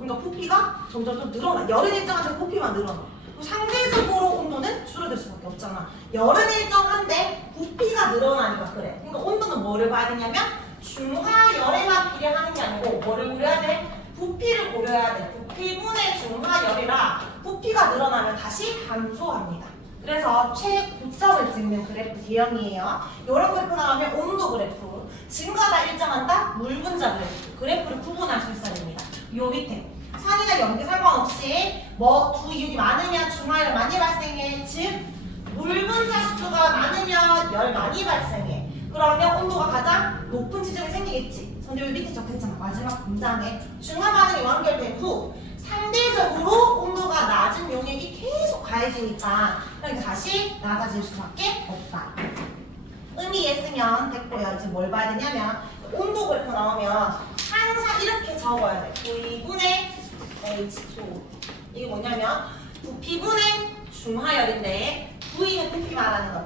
그러니까 부피가 점점 좀 늘어나. 열은 일정한데 부피만 늘어나. 그럼 상대적으로 온도는 줄어들 수밖에 없잖아. 열은 일정한데 부피가 늘어나니까 그래. 그러니까 온도는 뭐를 봐야 되냐면 중하열에만 비례하는 게 아니고 뭐를 고려해야 돼? 부피를 고려해야 돼. 부피분의 중하열이라 부피가 늘어나면 다시 감소합니다. 그래서 최고점을 찍는 그래프 D형이에요. 이런 그래프 나오면 온도 그래프, 증가가 일정한다, 물 분자 그래프, 그래프를 구분할 수 있어야 됩니다. 요 밑에 산이나 염기 상관없이 뭐 두 이온이 많으면 중하열 많이 발생해. 즉 물 분자 수가 많으면 열 많이 발생해. 그러면 온도가 가장 높은 지점이 생기겠지. 근데 여기 밑에 적혀있잖아. 마지막 문장에 중화 반응이 완결된 후 상대적으로 온도가 낮은 용액이 계속 가해지니까 그럼 다시 낮아질 수밖에 없다. 의미 있으면 됐고요. 이제 뭘 봐야 되냐면 온도 그래프 나오면 항상 이렇게 적어야 돼. V분의 H2. 이게 뭐냐면 부피분의 중하열인데 V는 부피 말하는 거야.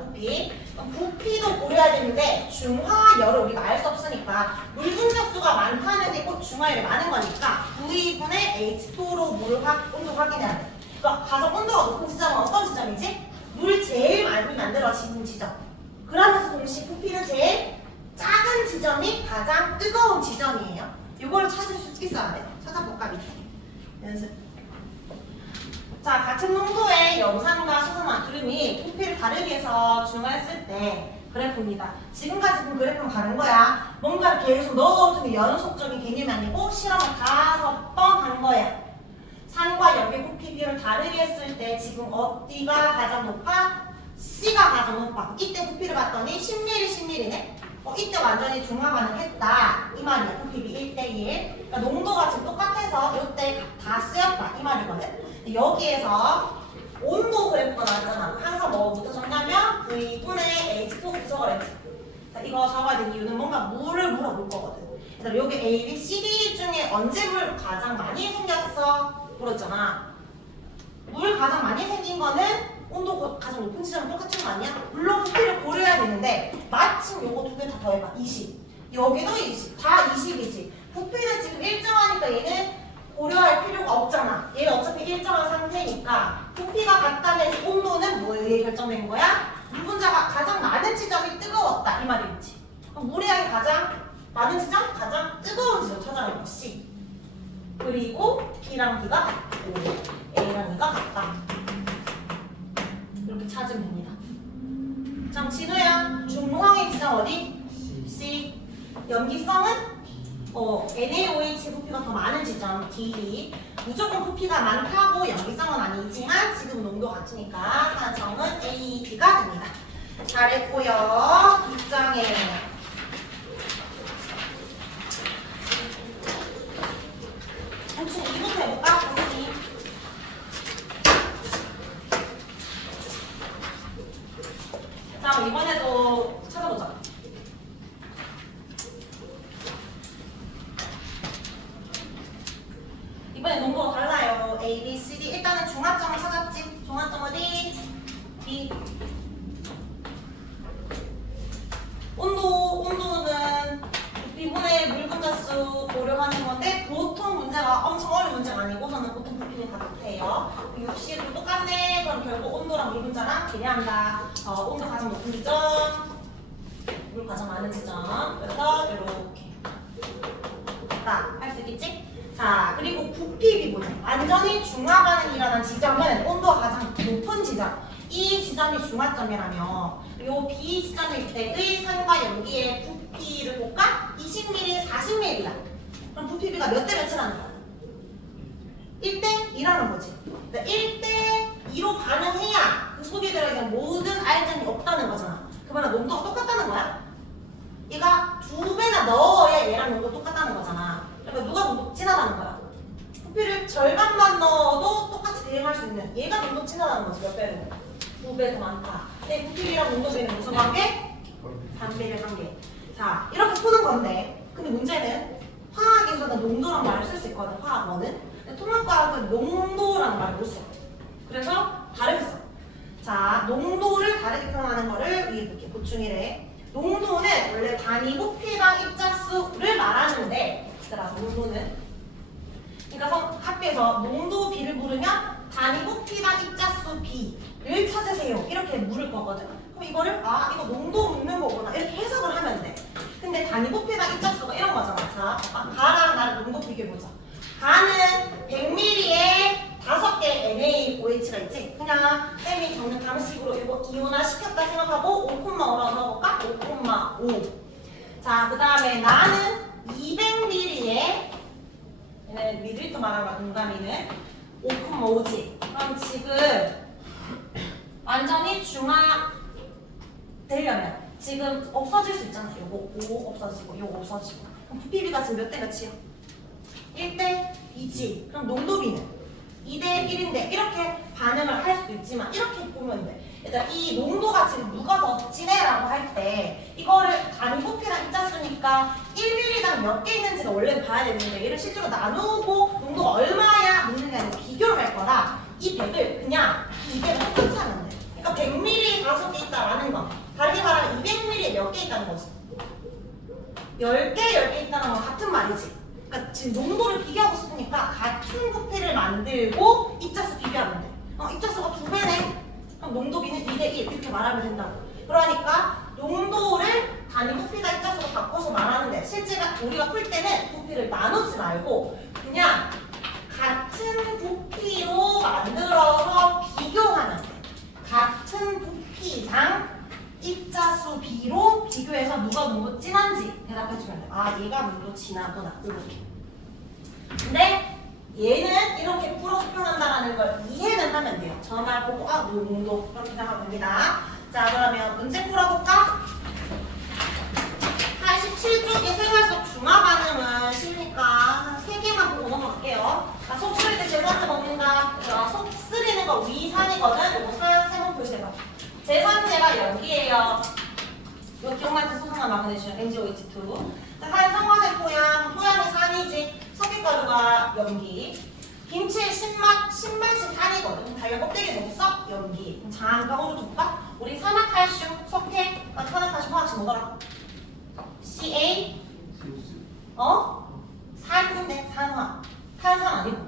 부피도 고려해야 되는데 중하열을 우리가 알 수 없으니까 물 분자 수가 많다는 게 꼭 중하열이 많은 거니까 V분의 H2로 물 온도 확인해야 돼. 그러니까 가장 온도가 높은 지점은 어떤 지점이지? 물 제일 많이 만들어지는 지점. 그러면서 동시에 부피는 제일 작은 지점이 가장 뜨거운 지점이에요. 이거를 찾을 수 있어야 돼. 찾아볼까 밑에. 연습. 자, 같은 농도의 염산과 수소나 그름이 부피를 다르게 해서 중화했을 때 그래프입니다. 지금까지 본 그래프는 다른 거야. 뭔가를 계속 넣어주는 연속적인 개념이 아니고 실험을 5번 한 거야. 산과 염의 부피 비율을 다르게 했을 때 지금 어디가 가장 높아? C가 가장 높아. 이때 부피를 봤더니 10ml, 10ml네. 이때 완전히 중화 반응했다. 이 말이야. 부피비 1대1. 그러니까 농도가 지금 똑같아서 이때 다 쓰였다. 이 말이거든. 여기에서 온도 그래프가 나왔잖아. 항상 뭐부터 적냐면 V분의 H2 부석을 했지. 자, 이거 적어야 되는 이유는 뭔가 물을 물어볼 거거든. 그래서 여기 A, B, C, D 중에 언제 물 가장 많이 생겼어? 물었잖아. 물 가장 많이 생긴 거는 온도가 가장 높은 지점은 똑같은 거 아니야? 물론 부피를 고려해야 되는데 마침 요거 두 개 다 더해봐. 20. 여기도 20. 다 20이지. 부피는 지금 일정하니까 얘는 고려할 필요가 없잖아. 얘는 어차피 일정한 상태니까 부피가 같다면 온도는 뭐에 결정된 거야? 물 분자가 가장 많은 지점이 뜨거웠다. 이 말이겠지. 그럼 물의 양이 가장 많은 지점? 가장 뜨거운 지점 찾아내는 C. 그리고 B랑 D가 같고 A랑 E가 같다. 이렇게 찾으면 됩니다. 자, 진우야. 중무항의 지점 어디? C. 염기성은? NaOH 부피가 더 많은 지점 D. 무조건 부피가 많다고 염기성은 아니지만 지금 농도 같으니까 하정은 A, B가 됩니다. 잘했고요. 뒷장에 대충 2부터 해볼까? 대충. 자, 이번에도 찾아보자. 이번에 농도가 달라요. A, B, C, D. 일단은 중화점을 찾았지. 중화점 어디? B. 온도는 부피분의 물 분자 수 고려하는 건데 보통 문제가 엄청 어려운 문제가 아니고서는 보통 부피는 다 같아요. 60도 똑같네. 그럼 결국 온도랑 물 분자랑 비례한다. 온도 가장 높은 지점, 물 가장 많은 지점. 그래서 이렇게 할 수 있겠지? 자, 그리고 부피비 보자. 완전히 중화 반응이 일어난 지점은 온도가 가장 높은 지점. 이 지점이 중화점이라며 요 B 지점일 때의 산과 염기의 부피를 볼까? 20ml, 40ml야. 그럼 부피비가 몇 대 몇이라는 거야? 1대 2라는 거지. 그러니까 1대 2로 반응해야 그 속에 들어있는 모든 알전이 없다는 거잖아. 그 말은 농도가 똑같다는 거야. 얘가 2배나 넣어야 얘랑 농도 똑같다는 거잖아. 그러니까 누가 농도 진하다는 거야. 부피를 절반만 넣어도 똑같이 대응할 수 있는 얘가 농도 진하다는 거지. 몇 배로? 2배 더 많다. 근데 부피랑 농도비는 무슨 관계? 반비례 관계. 자, 이렇게 푸는 건데 근데 문제는 화학에서는 농도란 말을 쓸 수 있거든. 화학어는. 근데 통합과학은 농도라는 말을 못 써. 그래서 다르게 써. 자, 농도를 다르게 표현하는 거를 위에 볼게. 보충이래. 농도는 원래 단위 부피당 입자수를 말하는데, 얘들아, 농도는. 그러니까 학교에서 농도 비를 물으면 단위 부피당 입자수 비를 찾으세요. 이렇게 물을 거거든. 그럼 이거를, 아, 이거 농도 묻는 거구나. 이렇게 해석을 하면 돼. 근데 단위 부피당 입자수가 이런 거잖아. 자, 가랑 나를 농도 비교해보자. 가는 100ml에 5개 NaOH가 있지? 그냥 쌤이 적는 방식으로 이거 이온화 시켰다 생각하고 5,5라고 넣어볼까? 5,5. 자, 그 다음에 나는 200ml에 얘는 밀리리터 말하는 거야, 공감이는 5,5지. 그럼 지금 완전히 중화 되려면 지금 없어질 수 있잖아. 요거 5 없어지고 요거 없어지고. 그럼 부피비가 지금 몇 대 몇이야? 1대 2지. 그럼 농도비는 2대 1인데 이렇게 반응을 할 수도 있지만 이렇게 보면 돼. 일단 이 농도가 지금 누가 더 진해라고 할 때 이거를 단위 부피랑 입자수니까 1ml당 몇 개 있는지를 원래 봐야 되는데 얘를 실제로 나누고 농도가 얼마야 묻느냐는 비교를 할 거라 이 100을 그냥 200을 똑같이 하면 돼. 그러니까 100ml에 5개 있다라는 거. 다르게 말하면 200ml에 몇 개 있다는 거지. 10개 있다는 건 같은 말이지. 그러니까 지금 농도를 비교하고 싶으니까 같은 부피를 만들고 입자수 비교하면 돼. 입자수가 2배네. 그럼 농도비는 2대 1 이렇게 말하면 된다고. 그러니까 농도를 단위 부피가 입자수로 바꿔서 말하는데 실제로 우리가 풀 때는 부피를 나누지 말고 그냥 같은 부피로 만들어서 비교하면 돼. 같은 부피당 입자수 비로 비교해서 누가 농도 진한지 대답해주면 돼. 아, 얘가 농도 진하구나. 이렇게. 근데 얘는 이렇게 풀어서 표현한다는 걸 이해는 하면 돼요. 전화 보고 아, 농도 그렇게 생각하면 됩니다. 자, 그러면 문제 풀어볼까? 87쪽의 생활 속 중화 반응은 쉬우니까 한 3개만 보고 넘어갈게요. 자, 속 쓰릴 때 제3제 먹는다. 속 쓰리는 거 위산이거든. 이거 산 3번 표시해봐. 제3제가 여기에요. 이거 기억나지? 소중한 마그네슘 NaOH2. 산성화된 토양이 산이지. 석회가루가 염기. 김치의 신맛이 산이거든. 달걀 껍데기 녹서 염기. 잠깐으로 줄까? 우리 산화칼슘, 석회, 산화칼슘 화학식 뭐더라? CA 산인데 산화. 탄산 아니고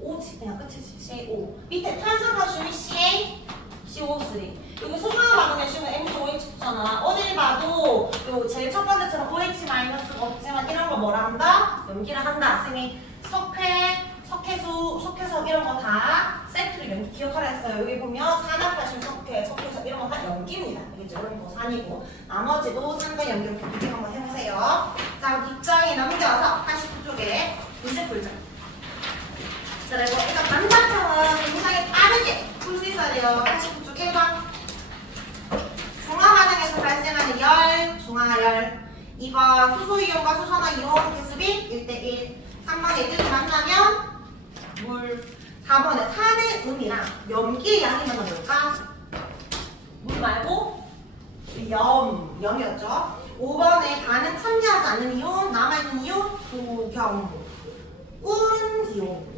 O지. 그냥 끝이지. CaO. 밑에 탄산칼슘이 CA CO3. 여기 소중한 마그네슘은 NaOH2잖아. 어딜 봐도 요 제일 첫 번째처럼 OH-가 없지만 이런 거 뭐라 한다? 염기를 한다. 선생님이 석회, 석회석 이런 거 다 세트로 염기 기억하라 했어요. 여기 보면 산화칼슘, 석회석 이런 거 다 염기입니다. 알겠죠? 이런 거 산이고 나머지도 산과 염기로 비교 한번 해보세요. 자, 뒷장에 넘겨서 89쪽에 문제 풀자. 자, 그리고 일단 반사형은 굉장히 빠르게 풀 수 있어야 돼요. 89쪽 1번. 중화 반응에서 발생하는 열, 중화열. 2번 수소이온과 수산화 이온 개수비 1대1. 3번 애들이 만나면 물. 4번에 산의 음이랑 염기의 양이 만나볼까? 물 말고 염이었죠. 5번에 반응 참여하지 않는 이온, 남아있는 이온, 부경, 운 이온.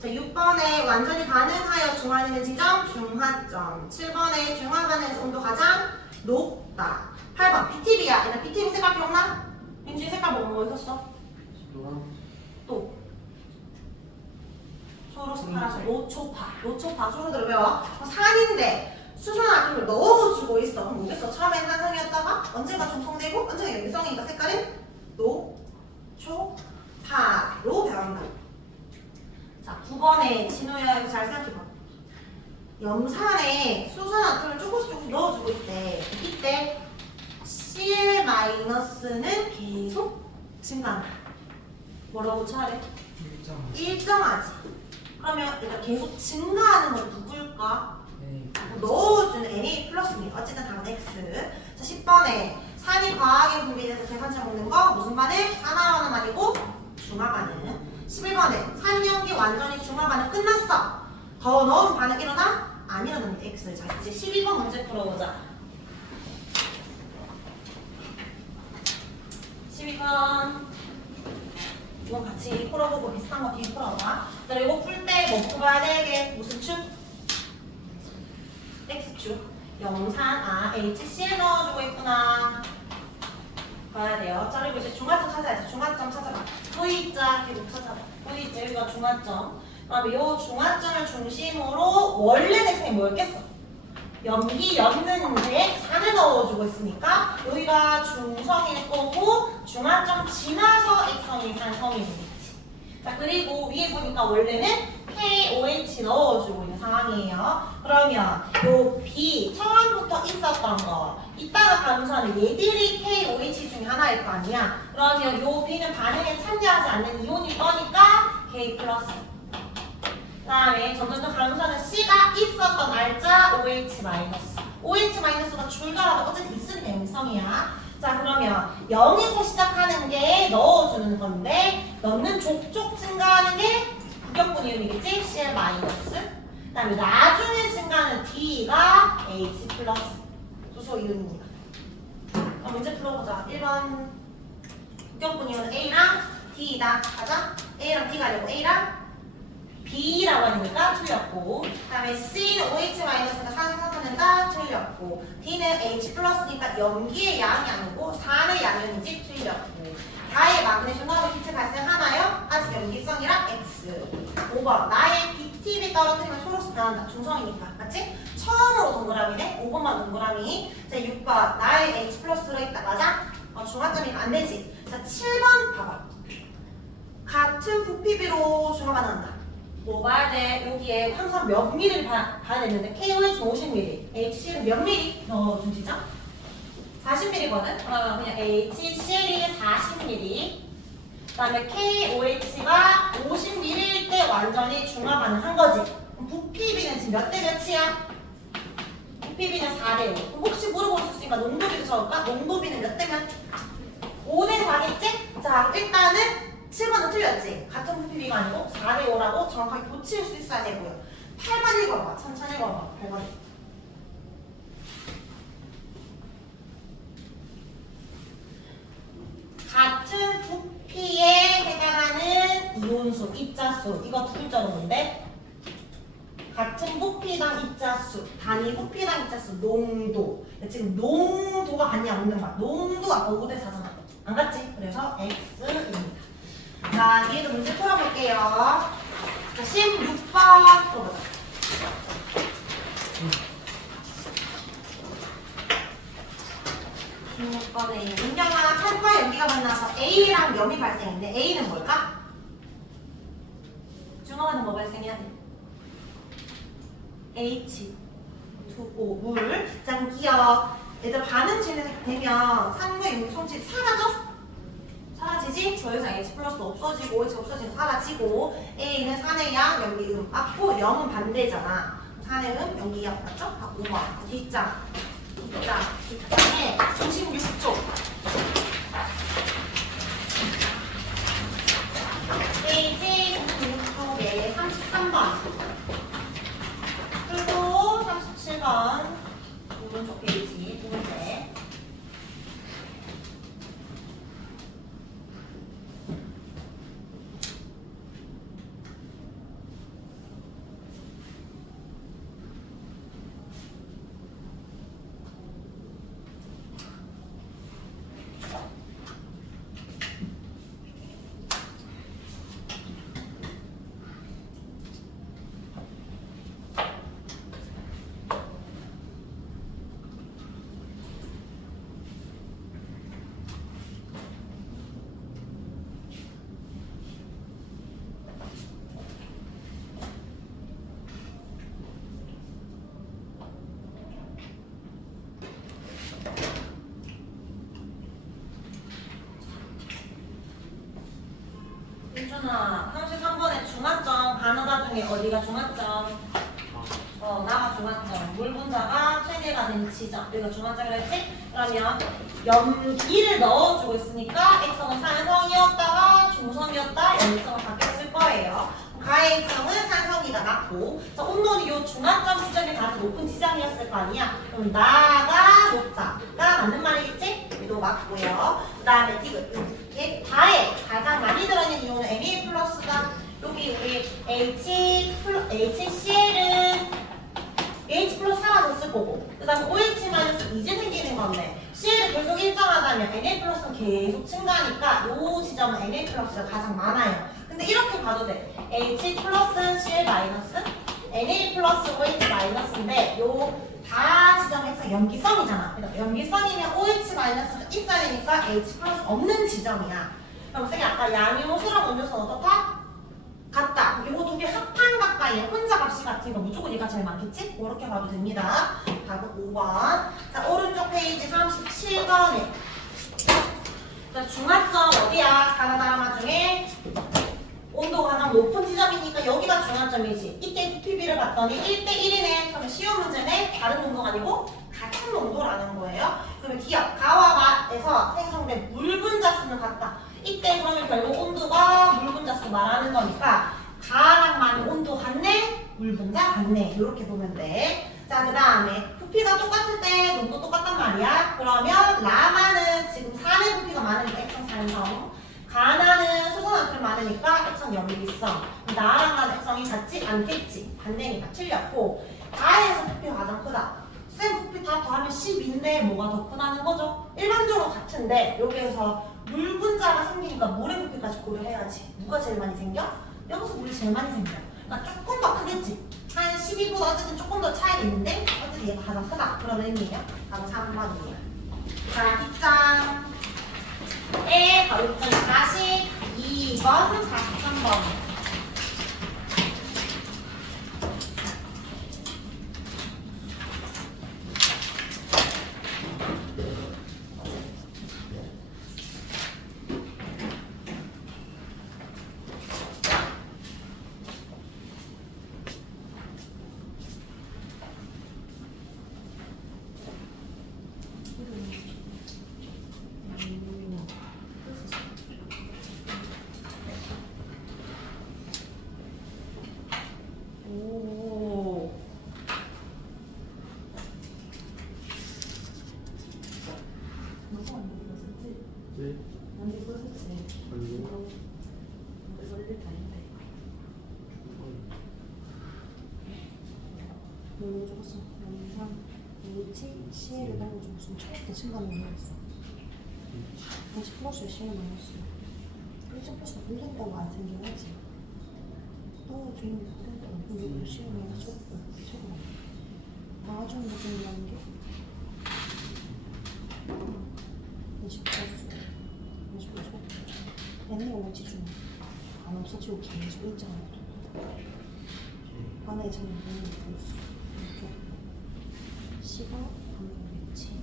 자, 6번에 완전히 반응하여 중화되는 지점, 중화점. 7번에 중화 반응에서 온도 가장 높다. 8번 BTB야. 얘는 BTB 색깔 기억나? 민준이 색깔 뭐 있었어? 또 초록색 파란색 노초파 초록으로 배워. 산인데 수산화금을 넣어주고 있어. 그럼 뭐겠어? 처음엔 탄성이었다가 언젠가 중성되고 언젠가 염성이니까 색깔은 노초파로 배운다. 자, 9번에 진호야. 이거 잘 생각해봐. 염산에 수산화금을 조금씩 넣어주고 있대. 이때 Cl-는 계속 증가한다. 뭐라고 차례? 일정하지. 그러면 일단 계속 증가하는 건 누굴까? 넣어주는 Na 플러스입니다. 어쨌든 답은 X. 자, 10번에 산이 과하게 분비돼서 계산차 먹는 거 무슨 반응? 산화 반응 아니고 중화 반응. 11번에 산염기 완전히 중화 반응 끝났어. 더 넣은 반응 일어나? 안 일어납니다. X. 자, 이제 12번 문제 풀어보자. 12번. 이거 같이 풀어보고 비슷한 거 뒤에 풀어봐. 자, 이거 풀 때 뭐 풀어야 되게 무슨 춤? X축. 영산 HCl 넣어주고 있구나. 봐야 돼요. 자, 그리고 이제 중화점 찾아야지. 중화점 찾아봐. V자 계속 찾아봐. V자 여기가 중화점. 그다음에 요 중화점을 중심으로 원래 넥슨이 뭐였겠어? 염기였는데 산을 넣어주고 있으니까 여기가 중성일 거고 중화점 지나서 X성이 산성이겠지. 자, 그리고 위에 보니까 원래는 KOH 넣어주고 있는 상황이에요. 그러면 요 B 처음부터 있었던 거 이따가 감소하는 얘들이 KOH 중에 하나일 거 아니야. 그러면 요 B는 반응에 참여하지 않는 이온이 떠니까 K 플러스. 그 다음에 점점 감소하는 C가 있었던 날짜 OH 마이너스. OH 마이너스가 줄더라도 어쨌든 있을 내용성이야. 자, 그러면 0에서 시작하는 게 넣어주는 건데 넣는 족족 증가하는 게 부격분 이온이겠지? Cl 마이너스. 그 다음에 나중에 증가하는 D가 H 플러스 수소 이온입니다. 그럼 문제 풀어보자. 1번 부격분 이온은 A랑 D다. 가자. A랑 D가 아니고 A랑 B라고 하니까 틀렸고, 그 다음에 C는 OH 마이너스니까 산성산탄이니까 틀렸고, D는 H 플러스니까 염기의 양이 아니고 산의 양이지 틀렸고, 나의 마그네슘 너브 기체 발생하나요? 아직 염기성이랑 X. 5번 나의 BTB 떨어뜨리면 초록색 변한다. 중성이니까 맞지? 처음으로 동그라미네. 5번만 동그라미. 자, 6번 나의 H 플러스 들어있다. 맞아? 중화점이면 안 되지. 자, 7번 봐봐. 같은 부피비로 중화가 나온다. 뭐 봐야 돼? 여기에 항상 몇 미리를 봐야 되는데 KOH 50ml, HCl은 몇 미리 넣어주시죠? 40ml거든? 그러면 그냥 HCl이 40ml, 그 다음에 KOH가 50ml일 때 완전히 중화 반응한 거지. 그럼 부피비는 지금 몇 대 몇이야? 부피비는 4대 5. 혹시 물어볼 수 있으니까 농도비도 적을까? 농도비는 몇 대면? 5대 4겠지? 자, 일단은 7번은 틀렸지? 같은 부피비가 아니고 4대 5라고 정확하게 고칠 수 있어야 되고요. 8번 읽어봐. 천천히 읽어봐. 8번. 같은 부피에 해당하는 이온수, 입자수. 이거 두 글자로 뭔데? 같은 부피당 입자수, 단위 부피당 입자수, 농도. 지금 농도가 같냐 없는 거야. 농도 아까 5대 4잖아. 안 같지? 그래서 X입니다. 자, 뒤에도 문제 풀어볼게요. 자, 16번 풀어보자. 16번에 문경아 산과 염기가 만나서 A랑 염이 발생했는데 A는 뭘까? 중화하는 뭐 발생해야 돼? H2O 물. 자, 기억. 얘들 반응 진행되면 산과 염기 성질이 사라져? 사라지지? 더 이상 H 플러스 없어지고 OH 없어지면 사라지고 A는 산의 양, 염기 음 맞고 0은 반대잖아. 산의 음, 염기 양 맞죠? 5번 뒷장에 96쪽 페이지 96쪽에 33번 그리고 37번 오른쪽 페이지 두 번째. 윤준아, 33번에 중화점 단어다 중에 어디가 중화점? 나가 중화점. 물 분자가 최대가 된 지점. 여기가 중화점이라 했지? 그러면 염기를 넣어주고 있으니까 X성은 산성이었다가 중성이었다 염성은 바뀌었을 거예요. 가해성은 산성이다 맞고. 자, 온도는 이 중화점 지점이 가장 높은 지점이었을 거 아니야? 그럼 나가 높다가 맞는 말이겠지? 여기도 맞고요. 그 다음에 디귿. 얘 다에 가장 많이 들어있는 이온은 Na 플러스가 여기 우리 HCl은 H 플러스 사라졌을 거고 그 다음에 OH 마이너스 이제 생기는 건데 CL이 계속 일정하다면 Na 플러스는 계속 증가하니까 요 지점은 Na 플러스가 가장 많아요. 근데 이렇게 봐도 돼. H 플러스 CL 마이너스 Na 플러스 OH 마이너스인데 요 다 지점 X가 염기성이잖아. 그러니까 염기성이면 OH 마이너스가 있어야 되니까 H 플러스 없는 지점이야. 그럼 선생님 아까 양이온수랑 음료수는 어떻다? 같다. 요거 두 개 합한 가까이에 혼자 값이 같으니까 무조건 얘가 제일 많겠지? 그렇게 봐도 됩니다. 답은 5번. 자, 오른쪽 페이지 37번에. 자, 중화점 어디야? 가나다라마 중에 온도가 가장 높은 지점이니까 여기가 중화점이지. 이때 PPB를 봤더니 1대1이네. 그러면 쉬운 문제네. 다른 농도가 아니고 같은 농도라는 거예요. 그러면 기억, 가와 맛에서 생성된 물 분자 수는 같다. 이때 그러면 결국 온도가 물 분자 수 말하는 거니까 가랑 많이 온도 같네, 물 분자 같네. 이렇게 보면 돼. 자, 그 다음에 부피가 똑같을 때 농도 똑같단 말이야. 그러면 라마는 지금 4의 부피가 많으니까 액성 산성, 가나는 수소나트륨 많으니까 액성 염기성, 나랑 간 액성이 같지 않겠지. 반대니까 틀렸고, 가에서 부피가 가장 크다. 쌤 부피 다 더하면 10인데 뭐가 더 크다는 거죠? 일반적으로 같은데 여기에서 물 분자가 생기니까 물의 부피까지 고려해야지. 누가 제일 많이 생겨? 여기서 물이 제일 많이 생겨. 그러니까 조금 더 크겠지. 한 12보다 어쨌든 조금 더 차이가 있는데 어쨌든 얘가 가장 크다. 그런 의미예요. 다음 3번이에요. 자, 뒷장에 바로 42번, 43번. 네. 언제 썼었지? 아니요. 이거 일다 했는데. 너무 적었어. 영상, H, CL을 달고 적었으면 처음부터 친감을 모르겠어. H 플러스 CL 마이너스. 1점 플러스가 분된다고 안 생겨야지. 또 주는 분된다고 분되고 CL 마이너스 적고 최고. 나와주는 느낌이라는 게 20 플러스. 20 플러스. 얘네 오늘 지중 안 없어지고 계속 일정하고 하나의 점을 보는 게 보였어. 이렇게 시가 방송했지.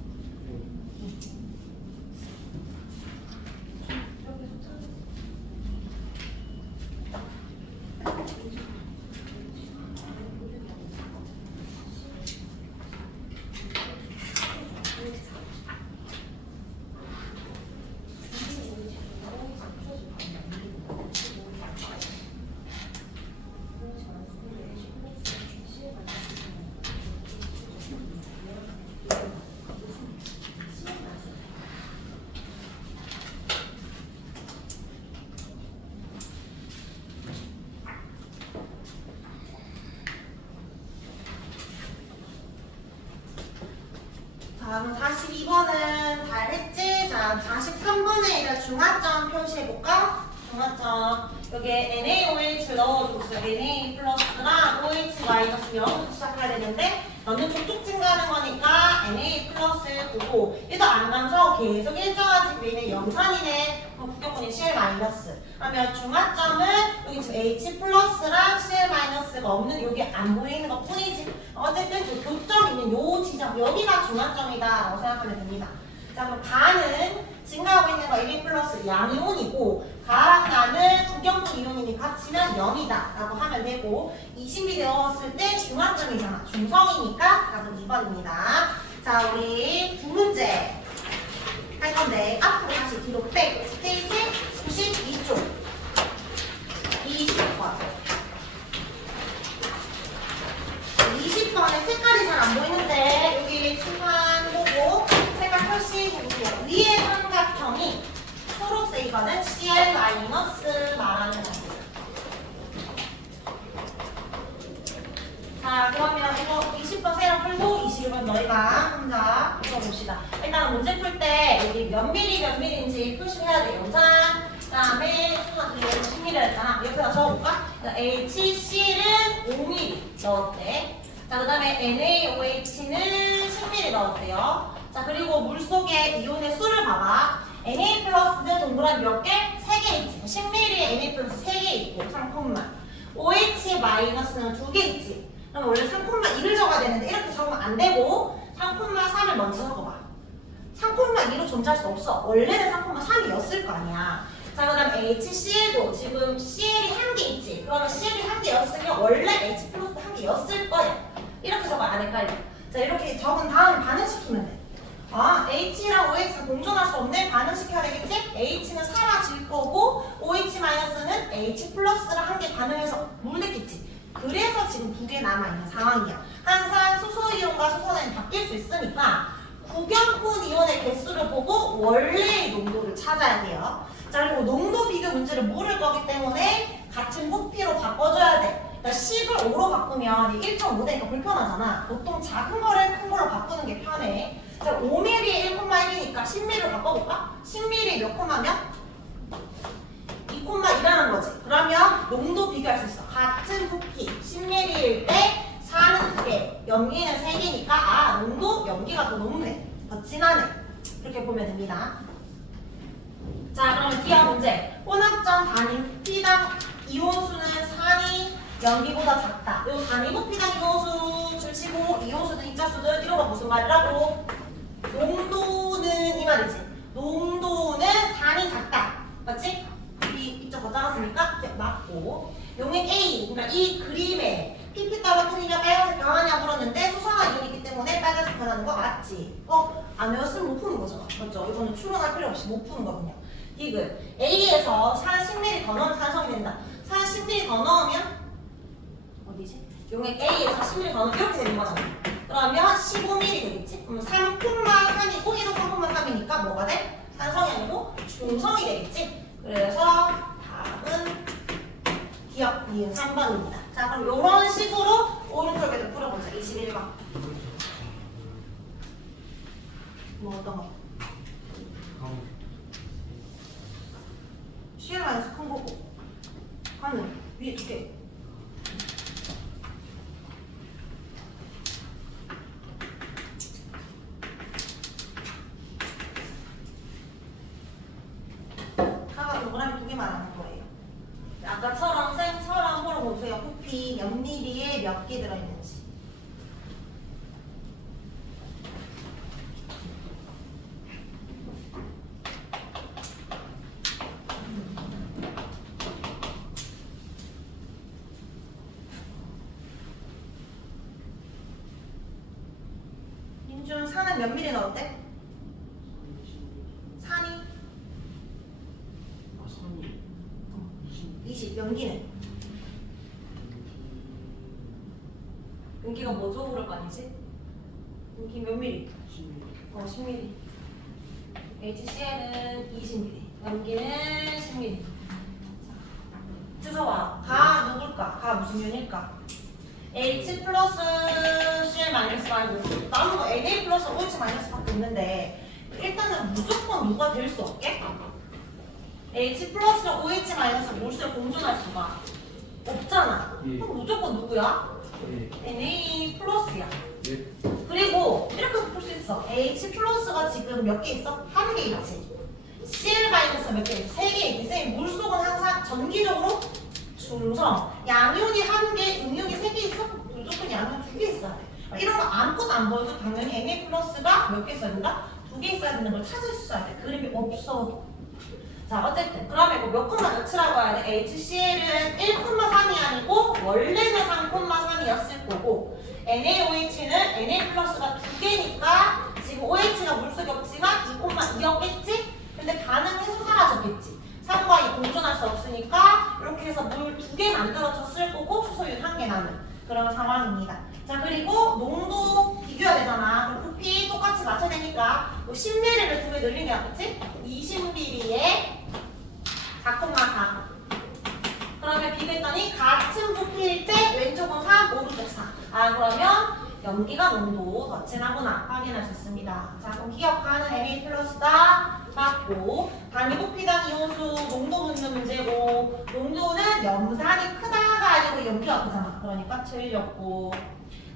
자, 그럼 42번은 다 했지? 자, 43번에 이제 중화점 표시해볼까? 중화점. 여기에 NaOH를 넣어줬어요. Na 플러스랑 OH 마이너스 0부터 시작해야 되는데, 너는 족족 증가하는 거니까 Na 플러스 보고, 얘도 안 감소하고 계속 일정하지. 얘는 염산이네. 그럼 국경분이 CL 마이너스. 그러면 중화점은 여기 지금 H 플러스랑 CL 마이너스가 없는 여기 안 보이는 것 뿐이지. 어쨌든 그 교점 있는 요 지점, 여기가 중화점이다라고 생각하면 됩니다. 자, 그럼 가는 증가하고 있는 거 1 플러스 양이온이고, 가랑 나는 국경분 이온이니까 합치면 0이다 라고 하면 되고, 20이 되었을 때 중화점이잖아. 중성이니까 답은 2번입니다. 자, 우리 두 문제 할 건데 앞으로 다시 뒤로 빼고 페이지 92쪽 20번 20번에 색깔이 잘 안 보이는데 여기 칠판 보고 색깔 표시해주세요. 위에 삼각형이 초록색 이거는 CL 마이너스 말하는 겁니다. 자, 자, 그러면 이거 20번 세랑 풀고 21번 너희가 혼자 풀어봅시다. 일단 문제 풀 때 여기 몇 밀리인지 표시해야 돼요. 자, 그다음에 10mm를 했잖아. 옆에다 적어볼까? HCl은 5mm 넣었대. 자, 그다음에 NaOH는 10mm 넣었대요. 자, 그리고 물속에 이온의 수를 봐봐. Na 플러스는 동그라미 몇 개? 3개 있지. 10mm에 Na 플러스 3개 있고 3콤마. OH 마이너스는 2개 있지. 그럼 원래 3,2를 적어야 되는데 이렇게 적으면 안 되고 3,3을 먼저 적어봐. 3,2로 존재할 수 없어. 원래는 3,3이었을 거 아니야. 자, 그 다음 HCl도 지금 Cl이 1개 있지. 그러면 Cl이 1개였으면 원래 H 플러스 1개였을 거야. 이렇게 적어 안 헷갈려. 자, 이렇게 적은 다음에 반응시키면 돼. 아, H랑 OH는 공존할 수 없네? 반응시켜야 되겠지? H는 사라질 거고 OH-는 H 플러스랑 함께 반응해서 물냈겠지. 그래서 지금 2개 남아있는 상황이야. 항상 수소이온과 수소는 바뀔 수 있으니까 구경꾼 이온의 개수를 보고 원래의 농도를 찾아야 돼요. 자, 그리고 농도 비교 문제를 물을 거기 때문에 같은 부피로 바꿔줘야 돼. 그러니까 10을 5로 바꾸면 1.5 되니까 불편하잖아. 보통 작은 거를 큰 걸로 바꾸는 게 편해. 자, 5mm에 1,1이니까 10mm로 바꿔볼까? 10mm 몇 콤마면? 2,2라는 거지. 그러면 농도 비교할 수 있어. 같은 부피 10mm일 때 4는 2개, 염기는 3개니까 아, 농도 염기가 더 높네. 더 진하네. 이렇게 보면 됩니다. 자, 그러면 기하 문제. 혼합점 단위 부피당 이온수는 산이 염기보다 작다. 요 단위 부피당 이온수 줄치고 이온수든 입자수든 이런 거 무슨 말이라고? 농도는 이 말이지. 농도는 산이 작다. 맞지? 이 입자 더 작았으니까 맞고. 용의 A, 그러니까 이 그림에 PP 떨어뜨리면 빨간색 변하냐 물었는데 수산화 이온이기 때문에 빨간색 변하는 거 맞지? 안 외웠으면 못 푸는 거잖아. 맞죠? 이거는 추론할 필요 없이 못 푸는 거거든요. 디귿 A에서 산 10ml 더 넣으면 산성이 된다. 산 10ml 더 넣으면 어디지? 용액 A에서 10ml 더 넣으면 이렇게 되는 거잖아. 그러면 15ml 되겠지? 그럼 3,3이고 1호 3,3이니까 뭐가 돼? 산성이 아니고 중성이 되겠지? 그래서 답은 기억 니은 3번입니다. 자, 그럼 이런 식으로 오른쪽에도 풀어보자. 21번. 뭐 어떤 거? CL 마이너스 큰 거고 하늘 위에 2개. 하가 동그라미 2개 말하는 거예요. 아까처럼 쌤처럼 물어보세요. 부피 몇 미리에 몇 개 들어있는지. 민준 산은 몇 미리 넣었대? 산이? 20. 연기는? 연기가 뭐죠? 그럴 거 아니지? 연기 몇 미리? 10mm. HCl은 20mm. 연기는 10mm. 주소와 가 누굴까? 가 무슨 면일까? H 플러스 Cl 마이너스 말고 남은 거 Na 플러스 OH 마이너스밖에 없는데 일단은 무조건 누가 될 수 없게? H 플러스 OH 마이너스 물질 공존할 수가 없잖아. 예. 그럼 무조건 누구야? 네. Na 플러스야. 네. 그리고 이렇게 풀 수 있어. H 플러스가 지금 몇 개 있어? 1개 있지. Cl 마이너스 몇 개 있어? 3개 있지. 쌤, 물속은 항상 전기적으로 중성. 양이온이 1개, 음이온이 3개 있어? 무조건 양이온 2개 있어야 돼. 이런 거 아무것도 안 보여도 당연히 Na 플러스가 몇 개 있어야 된다? 2개 있어야 되는 걸 찾을 수 있어야 돼. 그림이 없어도. 자, 어쨌든 그러면 이거 몇 콤마 몇이라고 해야 돼? HCl은 1,3이 아니고 원래는 3,3이었을 거고 NaOH는 Na 플러스가 2개니까 지금 OH가 물속에 없지만 2,2였겠지? 근데 반응해서 사라졌겠지. 3과 2 공존할 수 없으니까 이렇게 해서 물 2개 만들어졌을 거고 수소유 1개 남은 그런 상황입니다. 자, 그리고 농도 비교해야 되잖아. 그럼 부피 똑같이 맞춰야 되니까 10ml를 2배 늘리면 그치? 20ml에 4,4. 그러면 비교했더니 같은 부피일 때 왼쪽은 3, 오른쪽 4. 아 그러면 염기가 농도 더 진하구나 확인할 수 있습니다. 자 그럼 기억하는 Na 플러스다 맞고 단위 부피당 이온수 농도 묻는 문제고 농도는 염산이 크다가 아니고 염기가 크잖아. 그러니까 틀렸고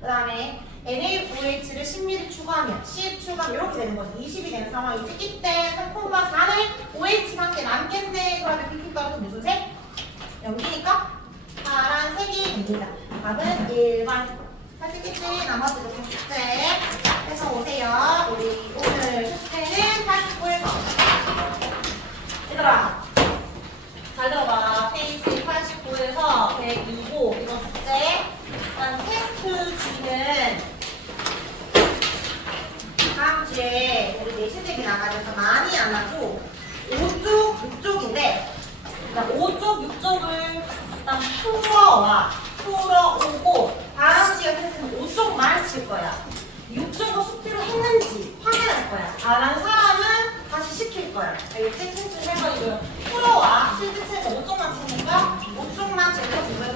그 다음에 NaOH를 10ml 추가하면 10 추가하면 이렇게 되는 거죠. 20이 되는 상황이지. 이때 3,4의 OH가 함께 남겠네. 그러면 BP가는 무슨 색? 염기니까 파란색이 됩니다. 답은 1번. 하시겠지? 나머지도 다 숙제 해서 오세요. 우리 오늘 숙제는 89에서 얘들아 잘 들어봐. 페이지 89에서 102고 이거 숙제. 일단 테스트 G는 다음 주에 우리 내신대비 나가면서 많이 안 하고 5쪽, 6쪽인데 일단 5쪽, 6쪽을 일단 풀어오고 다음 시간 테스트는 5쪽만 칠 거야. 6쪽을 숙제로 했는지 확인할 거야. 안 한 사람은 다시 시킬 거야. 알겠지? 테스트 할 거니고요. 풀어와. 실제 치는 5쪽만 치니까 5쪽만 제대로 공부해서